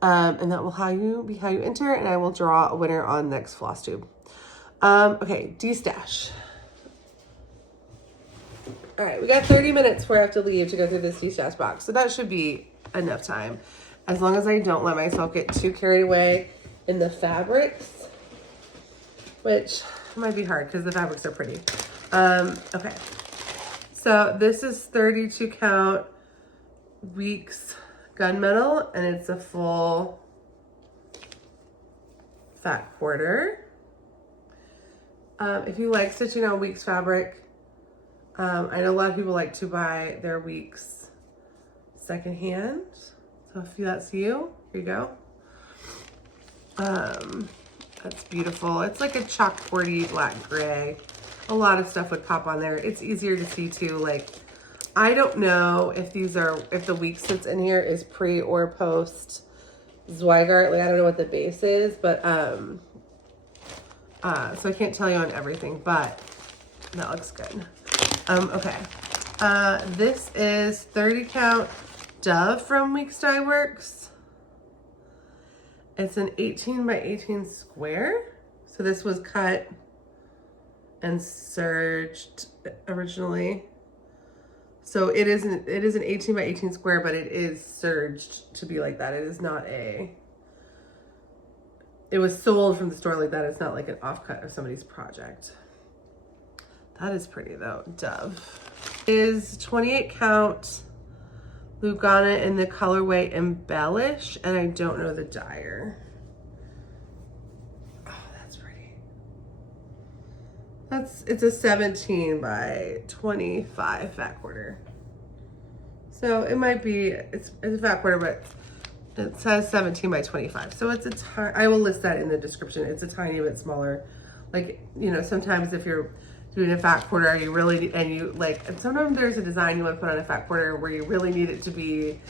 And that will be how you enter, and I will draw a winner on next Flosstube. Okay, Destash. All right, we got 30 minutes before I have to leave to go through this Destash box, so that should be enough time, as long as I don't let myself get too carried away in the fabrics, which might be hard because the fabrics are pretty. Okay. So this is 32 count weeks gunmetal and it's a full fat quarter. If you like stitching on weeks fabric, I know a lot of people like to buy their weeks secondhand. So if that's you, here you go. That's beautiful. It's like a chalkboardy black gray. A lot of stuff would pop on there. It's easier to see too. Like, I don't know if if the week that's in here is pre or post Zweigart. Like, I don't know what the base is, but, so I can't tell you on everything, but that looks good. Okay. This is 30 count Dove from Weeks Dye Works. It's an 18 by 18 square. So this was cut and serged originally. So it is an 18 by 18 square, but it is serged to be like that. It is not it was sold from the store like that. It's not like an offcut of somebody's project. That is pretty though. Dove is 28 count Lugana in the colorway Embellish, and I don't know the dyer. Oh, that's pretty. It's a 17 by 25 fat quarter. So it might be, it's a fat quarter, but It says 17 by 25. So it's a tiny, I will list that in the description. It's a tiny bit smaller. Like, you know, sometimes if you're doing a fat quarter, you really, and you like, and sometimes there's a design you want to put on a fat quarter where you really need it to be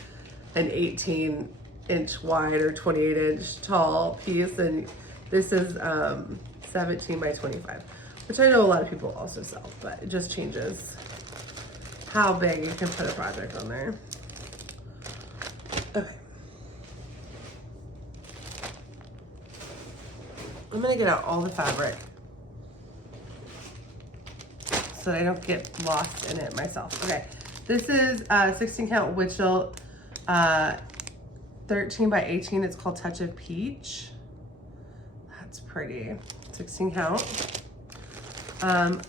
an 18-inch wide or 28-inch tall piece. And this is 17 by 25, which I know a lot of people also sell, but it just changes how big you can put a project on there. Okay. I'm gonna get out all the fabric so that I don't get lost in it myself. Okay, this is 16 count Witchell, 13 by 18. It's called Touch of Peach. That's pretty. 16 count.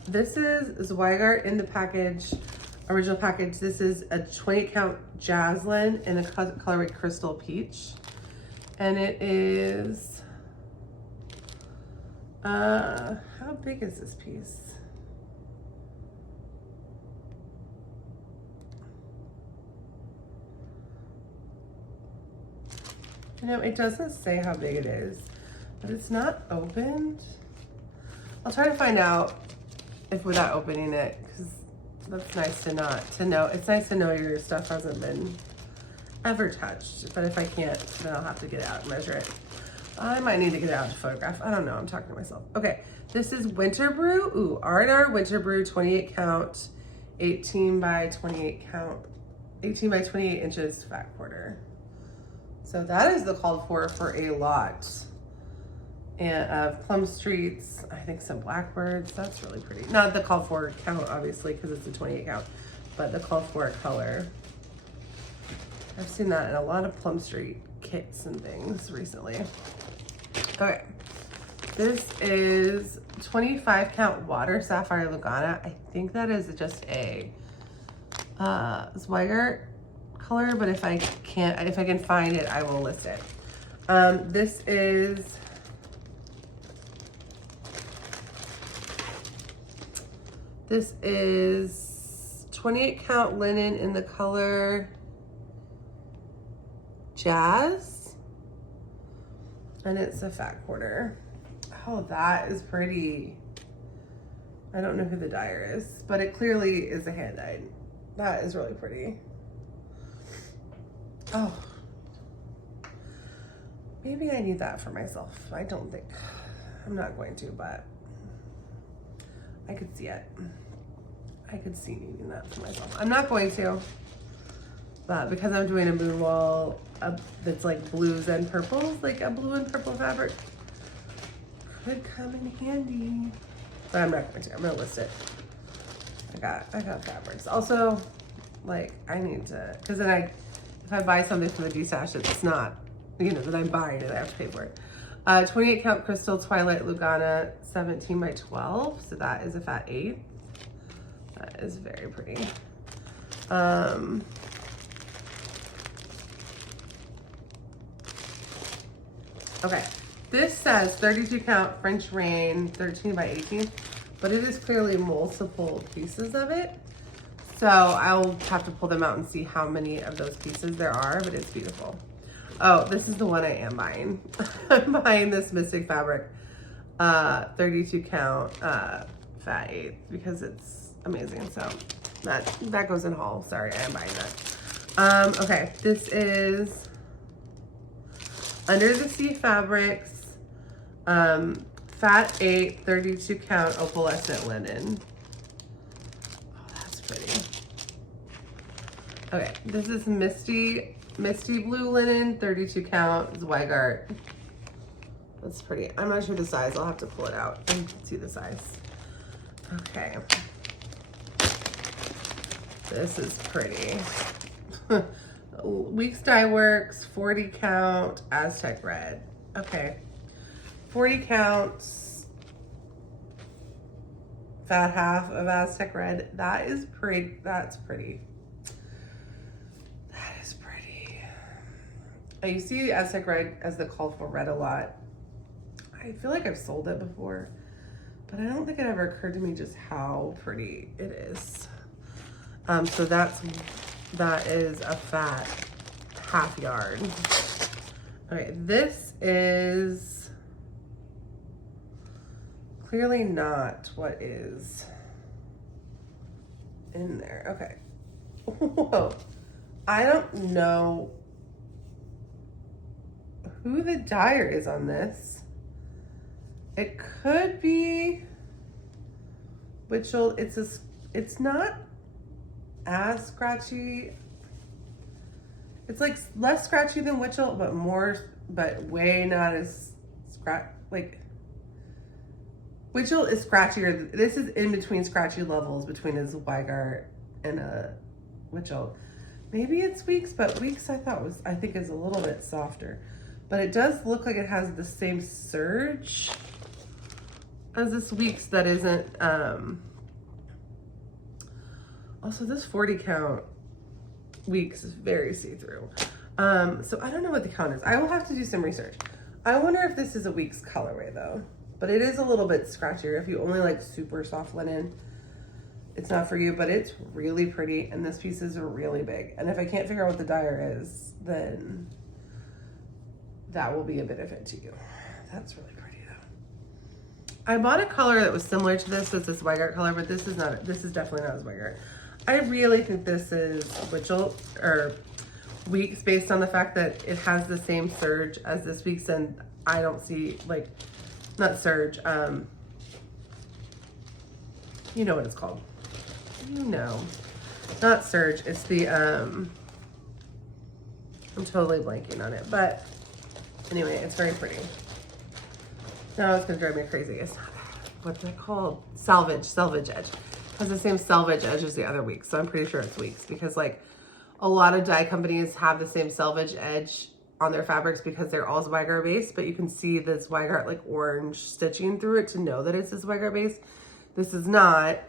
This is Zweigart in the package, original package. This is a 28 count Jaslyn in the colorway Crystal Peach. And it is, how big is this piece? You know, it doesn't say how big it is, but it's not opened. I'll try to find out if without opening it, because that's nice to know. It's nice to know your stuff hasn't been ever touched, but if I can't, then I'll have to get it out and measure it. I might need to get it out to photograph. I don't know, I'm talking to myself. Okay, this is Winter Brew. Ooh, R&R Winter Brew, 28 count, 18 by 28 count, 18 by 28 inches fat quarter. So that is the called for a lot. And of Plum Streets, I think some Blackbirds. That's really pretty. Not the called for count, obviously, because it's a 28 count, but the called for color. I've seen that in a lot of Plum Street kits and things recently. Okay, this is 25 count Water Sapphire Lugana. I think that is just a Zweigart color, but if I can find it, I will list it. This is 28 count linen in the color Jazz, and it's a fat quarter. Oh, that is pretty. I don't know who the dyer is, but it clearly is a hand dyed. That is really pretty. Oh, maybe I need that for myself. I don't think, I'm not going to, but I could see it. I could see needing that for myself. I'm not going to, but because I'm doing a moon wall that's like blues and purples, like a blue and purple fabric could come in handy. But I'm not going to. I'm gonna list it. I got fabrics. Also, like I need to, because then if I buy something from the Destash, it's not, you know, that I'm buying it, I have to pay for it. 28 count Crystal Twilight Lugana, 17 by 12. So that is a fat 8. That is very pretty. Okay, this says 32 count French Rain, 13 by 18, but it is clearly multiple pieces of it. So I'll have to pull them out and see how many of those pieces there are, but it's beautiful. Oh, this is the one I am buying. I'm buying this Mystic Fabric 32 count fat 8 because it's amazing. So that goes in haul. Sorry, I am buying that. Okay, this is Under the Sea Fabrics fat 8 32 count opalescent linen. Okay, this is Misty Blue Linen, 32 count, Zweigart. That's pretty. I'm not sure the size. I'll have to pull it out and see the size. Okay. This is pretty. Weeks Dye Works, 40 count, Aztec Red. Okay. 40 counts, fat half of Aztec Red. That is pretty. That's pretty. You see Aztec Red as the call for red a lot. I feel like I've sold it before, but I don't think it ever occurred to me just how pretty it is. So that is a fat half yard. Okay, this is clearly not what is in there. Okay. Whoa. I don't know who the dyer is on this. It could be Witchell. It's not as scratchy. It's like less scratchy than Witchell, but way not as like Witchell is scratchier. This is in between scratchy levels between his Zweigart and a Witchell. Maybe it's Weeks, but Weeks I think is a little bit softer. But it does look like it has the same surge as this Weeks that isn't, also this 40 count Weeks is very see-through. So I don't know what the count is. I will have to do some research. I wonder if this is a Weeks colorway though, but it is a little bit scratchier. If you only like super soft linen, it's not for you, but it's really pretty. And this piece is really big. And if I can't figure out what the dyer is, then that will be a benefit to you. That's really pretty though. I bought a color that was similar to this. So it's this Zweigart color, but this is definitely not a Zweigart. I really think this is Witchell or Weeks based on the fact that it has the same surge as this Weeks, and I don't see like, not surge, you know what it's called. You know, not surge, it's the, I'm totally blanking on it, but anyway, it's very pretty. Now it's gonna drive me crazy. It's not, what's it called? Selvage edge. Has the same selvage edge as the other Weeks, so I'm pretty sure it's Weeks because like a lot of dye companies have the same selvage edge on their fabrics because they're all Zweigart based, but you can see the Zweigart like orange stitching through it to know that it's a Zweigart base. This is not.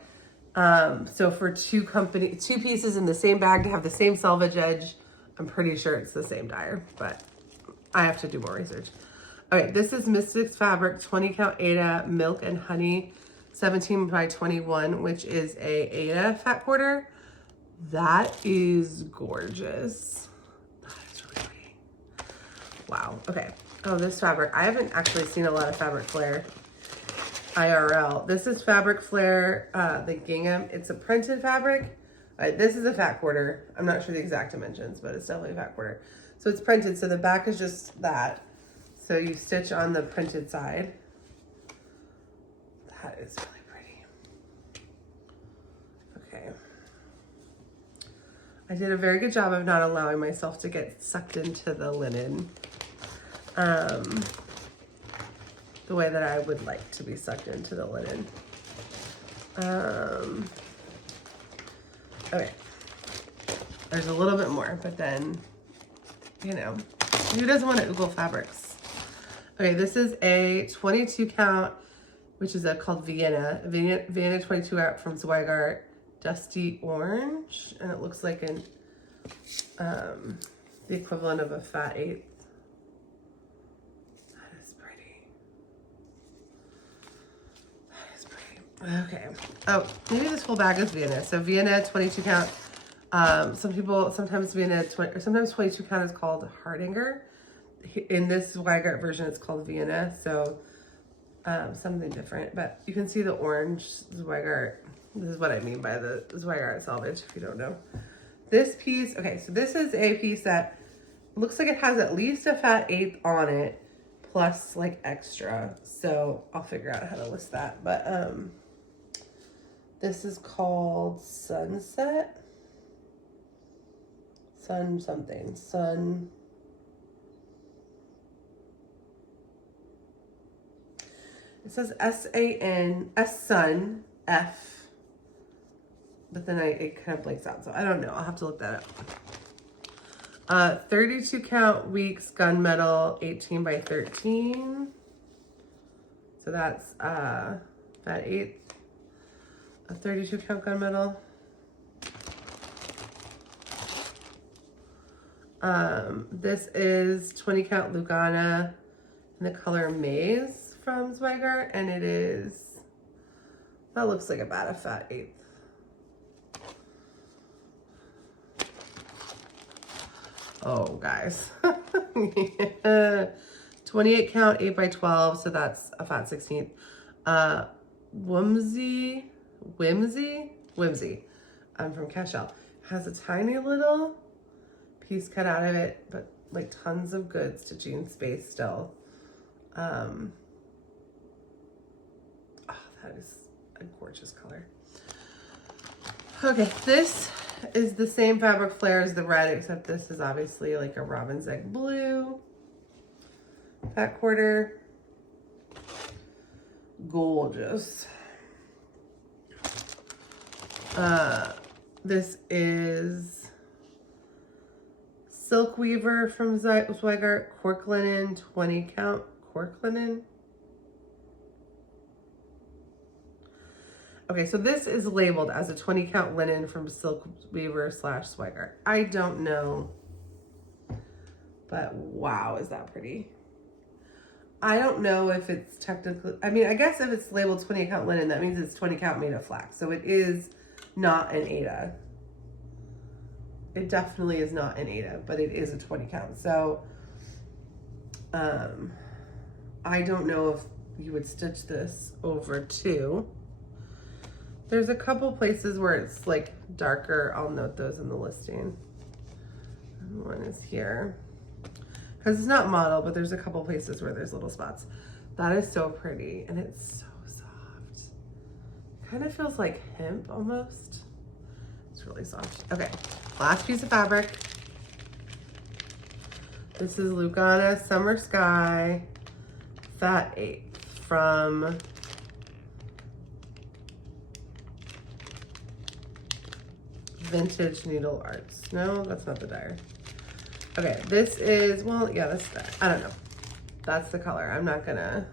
So for two pieces in the same bag to have the same selvage edge, I'm pretty sure it's the same dyer, but I have to do more research. Okay, this is Mystics Fabric 20 count Ada Milk and Honey 17 by 21, which is a Ada fat quarter. That is gorgeous. That is really pretty. Wow, okay. Oh, this fabric. I haven't actually seen a lot of fabric flare IRL. This is Fabric Flare, the gingham. It's a printed fabric. This is a fat quarter. I'm not sure the exact dimensions, but it's definitely a fat quarter. So it's printed, so the back is just that. So you stitch on the printed side. That is really pretty. Okay. I did a very good job of not allowing myself to get sucked into the linen the way that I would like to be sucked into the linen. Okay. There's a little bit more, but then, you know, who doesn't want to oogle fabrics? Okay, this is a 22 count, which is called Vienna 22 out from Zweigart, Dusty Orange, and it looks like an the equivalent of a fat 8th. That is pretty. That is pretty. Okay. Oh, maybe this whole bag is Vienna. So Vienna 22 count. Sometimes Vienna sometimes 22 count is called Hardinger. In this Zweigart version, it's called Vienna. So something different, but you can see the orange Zweigart. This is what I mean by the Zweigart selvage, if you don't know. This piece, okay, so this is a piece that looks like it has at least a fat 8th on it, plus like extra. So I'll figure out how to list that. But this is called Sunset. Sun something. Sun. It says S-A-N, S-Sun, F. But then it kind of blanks out, so I don't know. I'll have to look that up. 32 count Weeks gunmetal 18 by 13. So that's that 8th. A 32 count gunmetal. This is 20 count Lugana in the color Maize from Zweigart, and it is, that looks like about a fat 8th. Oh, guys. 28 count, 8 by 12, so that's a fat 16th. Whimsy. I'm from Cashel. Has a tiny little piece cut out of it, but like tons of good stitching space still. Oh, that is a gorgeous color. Okay, this is the same fabric flare as the red, except this is obviously like a robin's egg blue. Fat quarter. Gorgeous. This is Silk Weaver from Zweigart, cork linen, 20 count cork linen. Okay, so this is labeled as a 20 count linen from Silk Weaver / Zweigart. I don't know, but wow, is that pretty. I don't know if it's technically, I mean, I guess if it's labeled 20 count linen, that means it's 20 count made of flax. So it is not an Aida. It definitely is not an Aida, but it is a 20 count. So I don't know if you would stitch this over two. There's a couple places where it's like darker. I'll note those in the listing. And one is here. Because it's not model, but there's a couple places where there's little spots. That is so pretty, and it's so soft. Kind of feels like hemp almost. It's really soft. Okay, last piece of fabric. This is Lugana Summer Sky Fat 8 from Vintage Needle Arts. No, that's not the dyer. Okay, this is, well, yeah, that's that. I don't know. That's the color. I'm not gonna.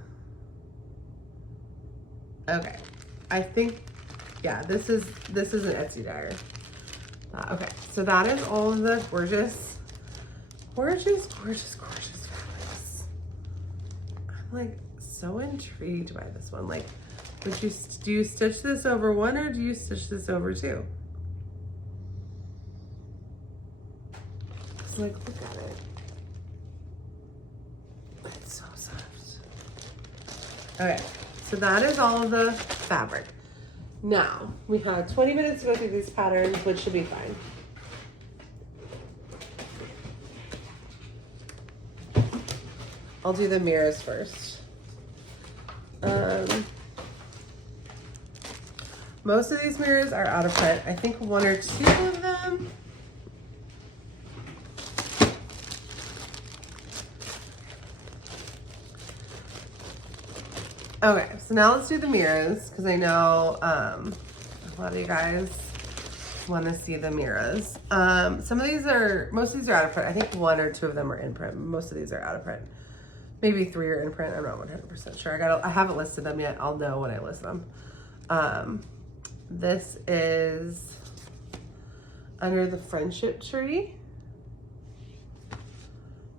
Okay, I think, yeah, this is an Etsy dyer. Okay, so that is all of the gorgeous fabrics. I'm like so intrigued by this one. Like, do you stitch this over one or do you stitch this over two? Like, look at it. It's so soft. Okay, so that is all of the fabric. Now, we have 20 minutes to go through these patterns, which should be fine. I'll do the mirrors first. Most of these mirrors are out of print. I think one or two of them. Okay, so now let's do the mirrors, because I know a lot of you guys want to see the mirrors. Most of these are out of print. I think one or two of them are in print. Most of these are out of print. Maybe 3 are in print. I'm not 100% sure. I haven't listed them yet. I'll know when I list them. This is Under the Friendship Tree.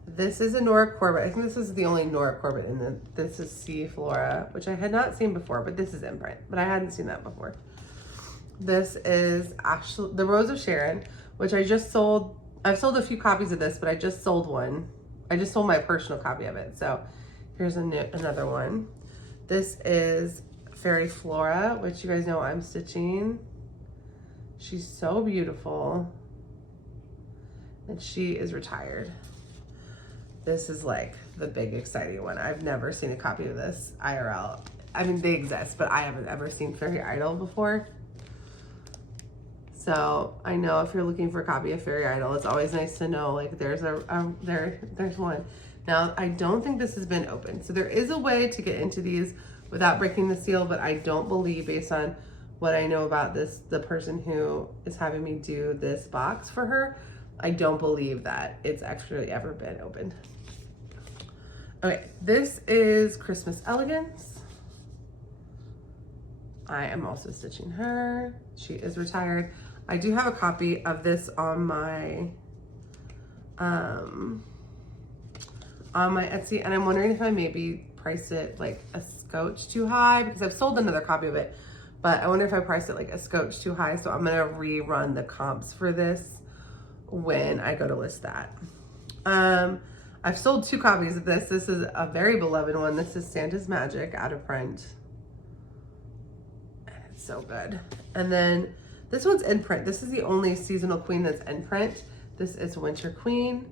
This is a Nora Corbett. I think this is the only Nora Corbett in the, this is C Flora, which I had not seen before, but this is in print, but I hadn't seen that before. This is actually the Rose of Sharon, which I just sold. I've sold a few copies of this, but I just sold one. I just sold my personal copy of it. So here's another one. This is Fairy Flora, which you guys know I'm stitching. She's so beautiful. And she is retired. This is like the big exciting one. I've never seen a copy of this IRL. I mean, they exist, but I haven't ever seen Fairy Idol before. So I know if you're looking for a copy of Fairy Idol, it's always nice to know like there's there's one. Now, I don't think this has been opened. So there is a way to get into these without breaking the seal, but I don't believe, based on what I know about this, the person who is having me do this box for her, I don't believe that it's actually ever been opened. Okay, this is Christmas Elegance. I am also stitching her. She is retired. I do have a copy of this on my Etsy, and I'm wondering if I maybe price it like a scotch too high, because I've sold another copy of it, but I wonder if I priced it like a scotch too high. So I'm gonna rerun the comps for this when I go to list that. I've sold 2 copies of this. This is a very beloved one. This is Santa's Magic out of print. It's so good. And then this one's in print. This is the only seasonal queen that's in print. This is Winter Queen,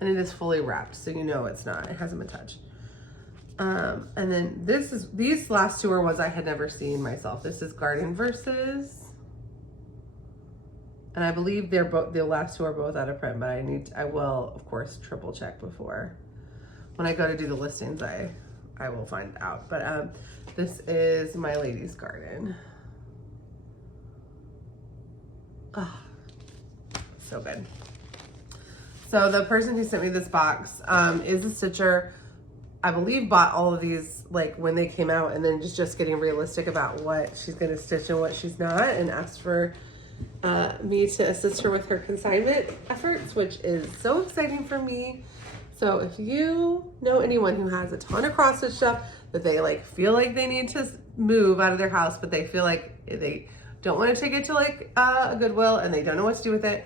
and it is fully wrapped, so you know it's not. It hasn't been touched. And then these last 2 are ones I had never seen myself. This is Garden Verses. And I believe they're both, the last 2 are both out of print, but I will, of course, triple check before. When I go to do the listings, I will find out. But this is My Lady's Garden. Oh, so good. So the person who sent me this box is a stitcher. I believe bought all of these like when they came out, and then just getting realistic about what she's going to stitch and what she's not, and asked for me to assist her with her consignment efforts, which is so exciting for me. So if you know anyone who has a ton of cross stitch stuff that they like feel like they need to move out of their house, but they feel like they don't want to take it to like a Goodwill and they don't know what to do with it,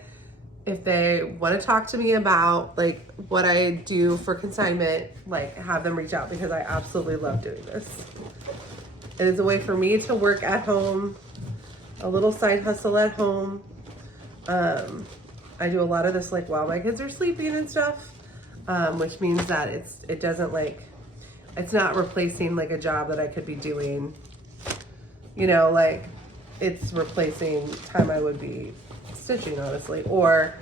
if they want to talk to me about like what I do for consignment, like have them reach out, because I absolutely love doing this. It is a way for me to work at home, a little side hustle at home. I do a lot of this like while my kids are sleeping and stuff, which means that it doesn't like, it's not replacing like a job that I could be doing, you know, like it's replacing time I would be stitching, honestly, or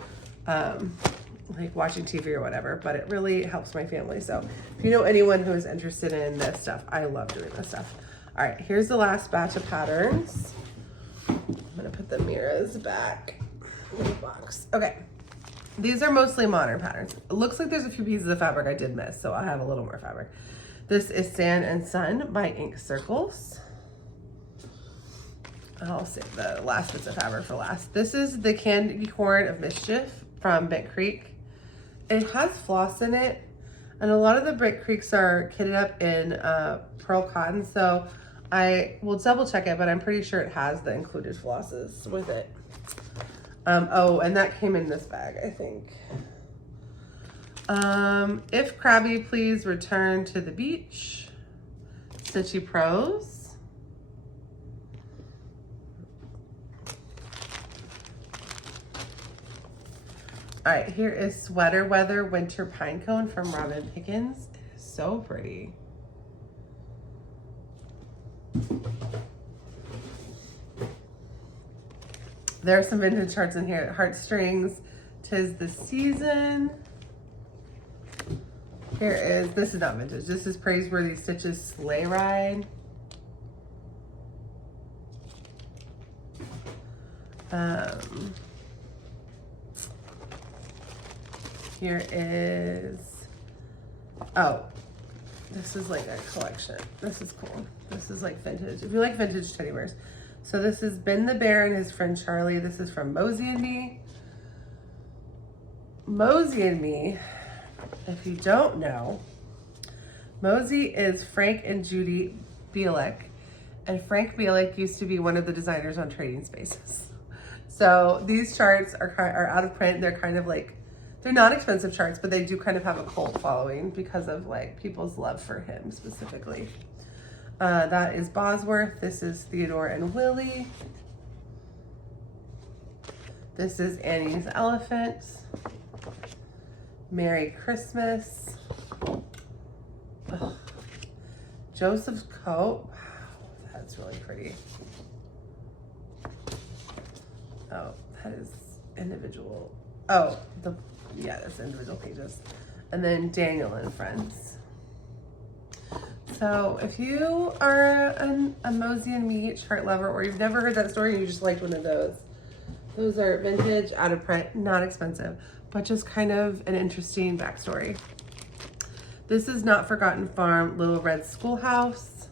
like watching TV or whatever, but it really helps my family. So if you know anyone who is interested in this stuff, I love doing this stuff. All right, here's the last batch of patterns. I'm gonna put the mirrors back in the box. Okay, these are mostly modern patterns. It looks like there's a few pieces of fabric I did miss, so I'll have a little more fabric. This is Sand and Sun by Ink Circles. I'll save the last bits of fabric for last. This is the Candy Corn of Mischief from Bent Creek. It has floss in it, and a lot of the Bent Creeks are kitted up in pearl cotton, so I will double check it, but I'm pretty sure it has the included flosses with it. Oh, and that came in this bag, I think. If Crabby, please return to the beach. Stitchy Pros. All right, here is Sweater Weather Winter Pinecone from Robin Pickens. It is so pretty. There are some vintage charts in here. Heartstrings, 'Tis the Season. Here is, this is not vintage. This is Praiseworthy Stitches Sleigh Ride. Here is, oh, this is like a collection. This is cool. This is like vintage. If you like vintage teddy bears. So this is Ben the Bear and his friend Charlie. This is from Mosey and Me. Mosey and Me, if you don't know, Mosey is Frank and Judy Bielek. And Frank Bielek used to be one of the designers on Trading Spaces. So these charts are out of print. They're kind of like, they're not expensive charts, but they do kind of have a cult following because of like people's love for him specifically. That is Bosworth. This is Theodore and Willie. This is Annie's Elephant. Merry Christmas. Ugh. Joseph's Coat. Wow, that's really pretty. Oh, that is individual. Oh, yeah, that's individual pages. And then Daniel and Friends. So if you are a Mosey and Me chart lover, or you've never heard that story and you just liked one of those are vintage, out of print, not expensive, but just kind of an interesting backstory. This is Not Forgotten Farm, Little Red Schoolhouse.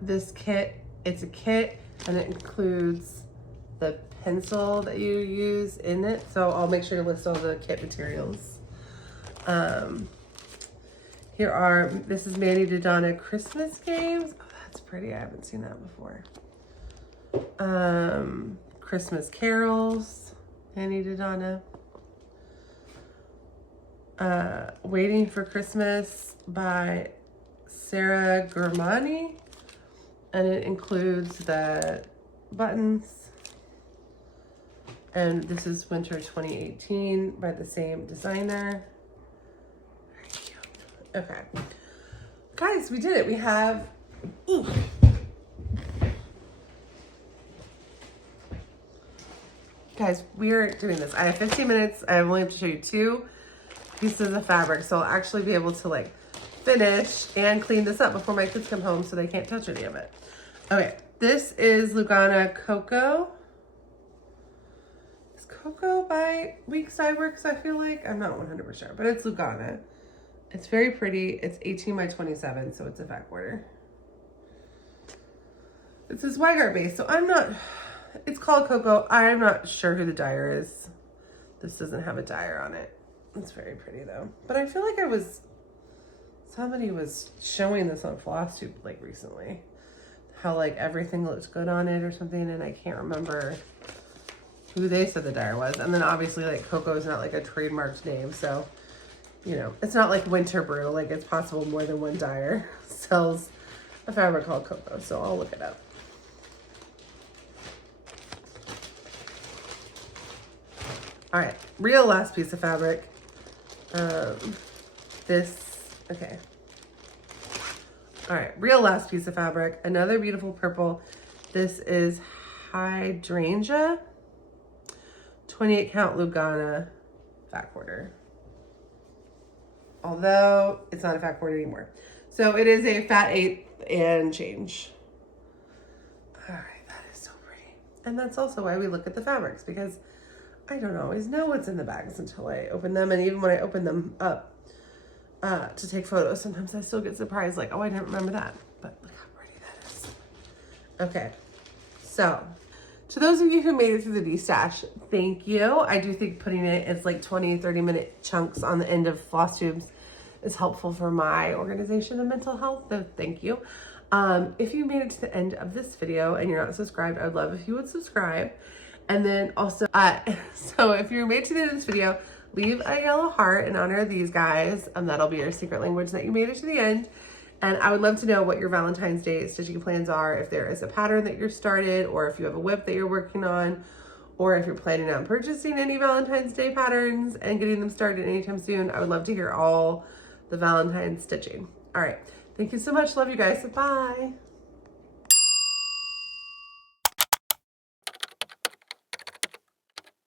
This kit, it's a kit, and it includes the pencil that you use in it. So I'll make sure to list all the kit materials. This is Manny Dodonna Christmas Games. Oh, that's pretty. I haven't seen that before. Christmas Carols, Manny Dodonna. Waiting for Christmas by Sarah Germani. And it includes the buttons. And this is Winter 2018 by the same designer. Very cute. Okay. Guys, we did it. We have... Ooh. Guys, we're doing this. I have 15 minutes. I only have to show you 2 pieces of fabric. So I'll actually be able to like finish and clean this up before my kids come home so they can't touch any of it. Okay, this is Lugana Cocoa. Is Cocoa by Weeks Dye Works, I feel like? I'm not 100% sure, but it's Lugana. It's very pretty. It's 18 by 27, so it's a fat quarter. It's this Weigart base, so I'm not... It's called Cocoa. I'm not sure who the dyer is. This doesn't have a dyer on it. It's very pretty though. But I feel like somebody was showing this on Flosstube like recently. How like everything looked good on it or something, and I can't remember who they said the dyer was. And then obviously like Cocoa is not like a trademarked name, so you know, it's not like Winter Brew. Like it's possible more than one dyer sells a fabric called Cocoa, so I'll look it up. All right, real last piece of fabric. Okay. All right, real last piece of fabric. Another beautiful purple. This is Hydrangea. 28 count Lugana fat quarter. Although it's not a fat quarter anymore. So it is a fat 1/8 and change. All right, that is so pretty. And that's also why we look at the fabrics, because I don't always know what's in the bags until I open them. And even when I open them up to take photos, sometimes I still get surprised, like, oh, I didn't remember that. But look how pretty that is. Okay, so to those of you who made it through the Destash, thank you. I do think putting it as like 20, 30-minute chunks on the end of floss tubes is helpful for my organization and mental health, so thank you. If you made it to the end of this video and you're not subscribed, I would love if you would subscribe. And then also, so if you're made to the end of this video, leave a yellow heart in honor of these guys. That'll be your secret language that you made it to the end. And I would love to know what your Valentine's Day stitching plans are. If there is a pattern that you're started, or if you have a whip that you're working on, or if you're planning on purchasing any Valentine's Day patterns and getting them started anytime soon. I would love to hear all the Valentine's stitching. All right. Thank you so much. Love you guys. Bye.